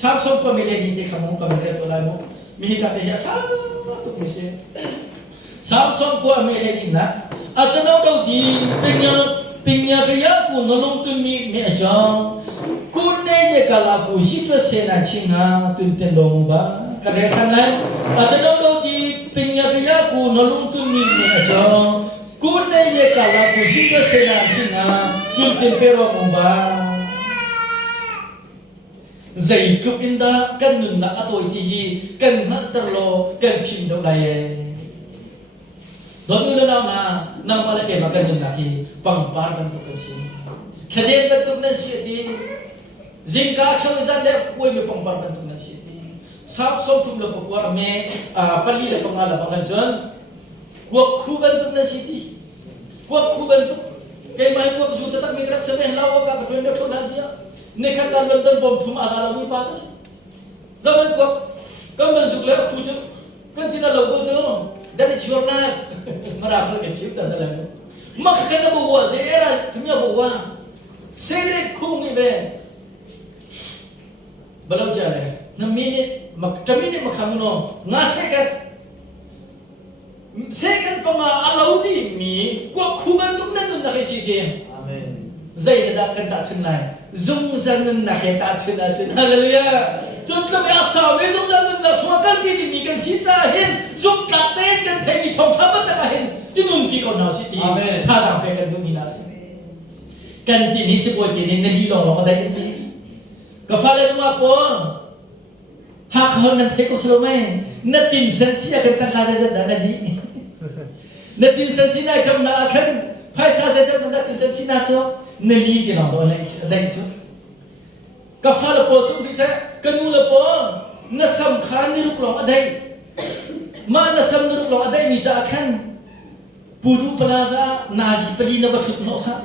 สามสองกว่าเมลัยนี่ที่ขโมยกับเมลัยตัวอะไรมั้งมีเหตุการณ์ที่ช้าตุกมิเซ่สามสองกว่าเมลัยนี่นะอาจจะน้องเราดีpinya kaya ku nolong tumi me aja kunne je kala ku jitwa sena chinga tunten dong ba kare khanan ajana do di pinya kaya ku nolong tumi me aja kunne je kala ku jitwa sena chinga tunten pero ba zai ku inda kan nun na atoi ti hi kan na terlo kan phim do dai Don mula na nang malaki makan nun naki pangpar bentuk nasi. Kadang bentuk nasi ti zingka kau izan le kue me pangpar bentuk nasi ti. Sab som tum le pokwa me pali le pangala makan jon. Kuak ku bentuk nasi ti. Kuak ku bentuk. Kaya mahi kuak su tetap migrat semeh lawa ka ketuen de thon nasi. Nekat dan London bom tum asala mi patas. Zaman kuak kan masuk le ku ju kan tina logo tu. That is your life. Marahal kecil dan dalam. Maka kena bawa zera kemia bawa. Sele kung ibe. Balau jale. Na minit minit makamuno. Ngasekat. Sekat panga alaudi mi. Kuak kuman tu nanun nakisige. Amen. Zai hendak kentak senai. Zung zanun nakita senai. Haleluya. Tuntut ya sawi zung zanun nak cuma kan kini mi kan sicahin. Zung katen kan temi thong kabat takahin. Inun ki kau nasi ti. Tha sampai kan tu minasi. Kan tini sebuah tini neli long ada ini. Kafale tu apa? Hak kau nanti kau selomai. Natin sensi akan tak kasih sedar nanti. Natin sensi nak jam nak akan. Paisa saja natin sensi nak jo. Neli ti long tu ada itu. Kafale posu bisa kenula pon. Nasam khan ni ruk long ada. Ma nasam ni ruk long ada mija akan. Pudu pelaza nazi peli na baksud no ha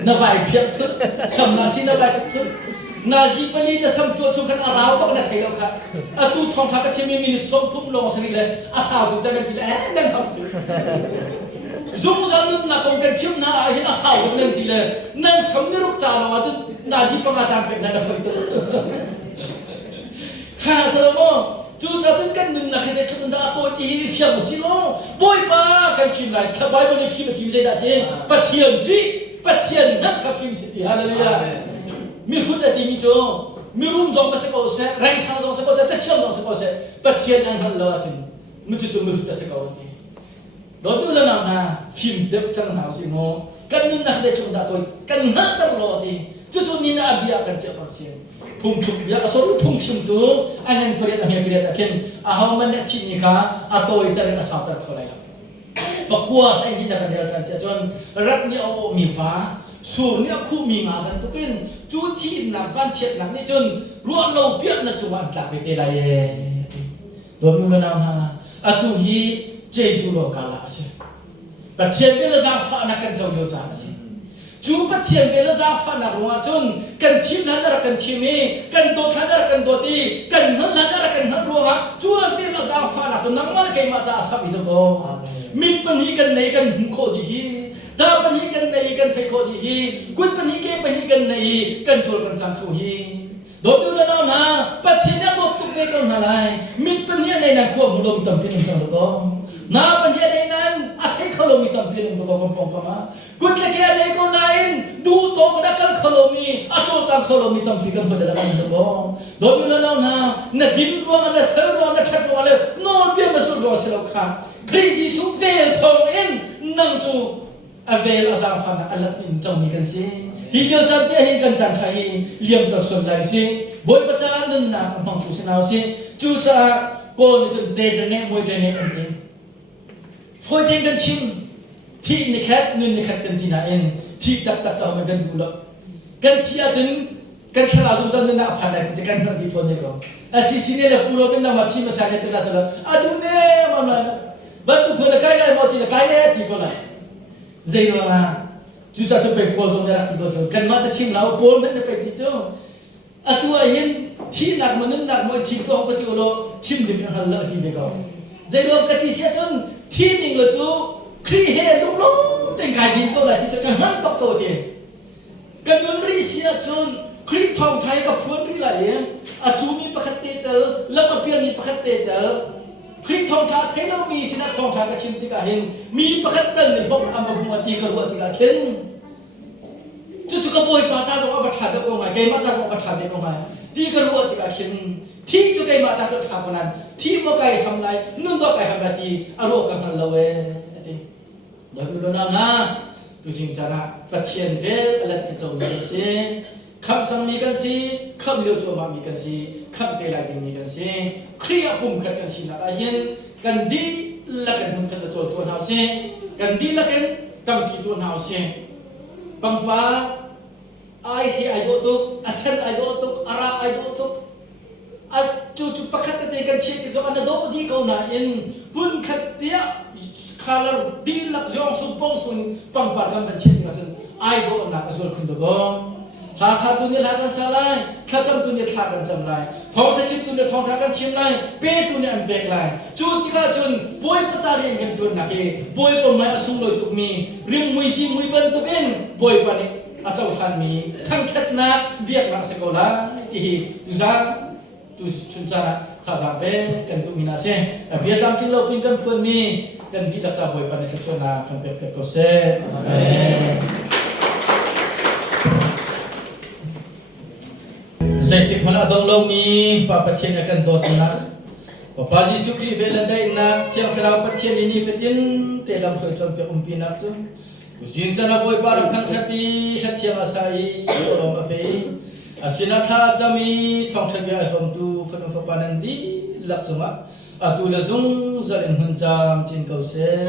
na vai phiat thu sam nasi na vai thu nazi peli na sam tu chu kan araw pak na thailo kha atu thong tha ka chimi min som thum lo sari le asaw tu jana ti le nan ham tu zum zan na tong kan chim na hi asaw nan ti le nan sam ni ruk cha lo chu nazi pa ma cham pe na na fa ha sa mo chú cháu chân cân mình là cái gì chúng ta tôi thì phim xin lo bôi ba cái phim này các bạn bên phim phim gì đã xem bắt thiền đi bắt thiền nát các phim gì hallelujah mi phút đã tìm cho mi rum dòng cái sẽ có sẽ rang sang dòng sẽ có sẽ chất dòng sẽ có sẽ bắt thiền ăn hơn lo chừng mi chú mi phút đã sẽ có gì đó như là nào na phim đẹp chẳng nào gì mà cân mình là cái chúng ta tôi cân nát tao lo thì chú nhìn là bia cần chợ bằng xem pungchuk ya asor pungchum tu anan periat amya periat akin ahau man chini kha atoi tar na sa tar kholai bakwa ai ni na kan chan sia chon rat ni o mi fa sur ni khu mi nga ban tu kin chu thi na van chet na ni chon ruo lo piat na chu wan tak pe lai do mi na na atu hi jesu lo kala ase pa thien ke la za fa na kan chau yo cha ase chú bắt thiền về là ra phản là ruộng chun cần thiêm hắn là cần thiêm mi cần đốt hắn là cần đốt đi cần hắn là cần hắn ruộng á chú về là ra phản là chun nắng mà cái mà ra sắp bị đâu mình bên hi cần này cần khổ gì ta bên hi cần này cần phải khổ gì quân bên hi cái bên hi cần này cần chôn cần chẳng khổ gì đốt như là nào na bắt thiền là đốt tục về con hà lại mình bên hi này là khổ một đồng tầm bên trong đó na bên hi này nan thấy khổ lồng tầm bên trong đó con phong cơ mà Kut lagi ada iko lain, du to kada kal kholomi, acho ta างเขาเรามีตั้งปีกันคนเดียวกันตัวโดยมีแล้วนะนักดินรัวนักเสือรัวนักชักรัวเลยโน้ตเบี้ยมาสุดรัวเสลขาคริสต์สุเวลทองเอ็นนั่งจูอเวลอาซาฟันอัลลัตินจงมีกันสิฮิเกลจันเตหิกันจันทายเลี้ยงตัวส่วนไหลสิบอยประจานนั่นนะมังคุสนาวสิจูจ้าโกนจนเดดเน่มวยเดเน่อันนี้ฟอยเด้งกันชิมที่นิคัดนู่นนิคัดกันที่น่าเอ็นที่ตักตักจะเอามันกันดูแล้วกันที่อาจจะกันขลาสุดสันนั่นน่ะผ่านได้ที่กันนั่นที่ฟอนนี่ก็อาศิสิเนี่ยเลยพูดว่าเป็นน้ำมันที่มาใส่ในตัวนั้นแล้วอาดูเนี่ยมันนะบัดทุกคนใครได้หมดที่ใครได้ที่คนละเจียวนะจูจ้าจะไปโพสต์ในรักที่ก็จะกันมาจะชิมแล้วโพสต์นั่นไปที่เจ้าอาตัวเห็นที่หนักมันนั่นหนักมันชิมตัวปฏิโอโลชิมดึงหันละที่เด็กก็เจียวกันที่เสียจนที่นี่ก็จูครีเฮลุงลุงแต่งกายดินตัวไหนที่จะกันหันปักตัวเดียกันยุนรีเสียจนครีทองไทยกับพวนรีไหลอาจูมีประคติเตอแล้วมาเพียงมีประคติเตอครีทองไทยเทเรามีสินะทองไทยกับชิมติกาเห็นมีประคติในพวกอามาบุมาตีกระวัติกาเข็นจุกระบวยป้าจ้าจะว่าประทัดได้ก็ไงเกมาจ้าจะว่าประทัดได้ก็ไงตีกระวัติกาเข็นที่จุกเกมาจ้าจะทำคนนั้นที่มาไก่ทำไรนุ่นก็ไก่ทำไรตีอารมณ์กันทันละเว้เดี๋ยวดูนะตุจิงจาระปัจเจียนเวลอะไรที่จะมีกันสิคำจังมีกันสิคำเลี้ยวโจมามีกันสิคำเตลัยมีกันสิเครียดปุ่มกันสินักเห็นกันดีละกันมุ่งกันตัวตัวหาวสิกันดีละกันกำกิตัวหาวสิปังป้าไอที่ไอโดตุกอาเซนไอโดตุกอาราไอโดตุกอาจุปักขัดเตะกันเชี่ยที่จะอันนั้นโดดีเขาหน่าอินปุ่นขัดเตียkalau di lak jong supong sun pangparkan dan chin ngajun ai go nak azul kundogo ha satu ni lakan salai khacham tu ni thakan chamlai thong chachip tu ni thong thakan chimlai pe tu ni ambek lai chu tika chun boy pachari ngem tu na he boy pamai asung loi tuk mi rim mui si mui ban tu ken boy pani achau khan mi thang khat na biak na sekola ti tu za tu chuncha kha za pe kan tu mina se bia cham chin lo pin kan phun mi dan di laksa boy pada cecona kan pepek kose. Amen. Zaitik mana dong lo mi papa tian akan dot nak. Papa Yesus Kristus belanda nak tiang cerah patien ini fetin telam soal pe umpi nak tu. Tu jin jana boy parang kang khati khatiang asai orang ape. Asinatha jami thong thabia hom tu fanu fapanan di laksuma. Atu lazung zalin hunjam chin kau se.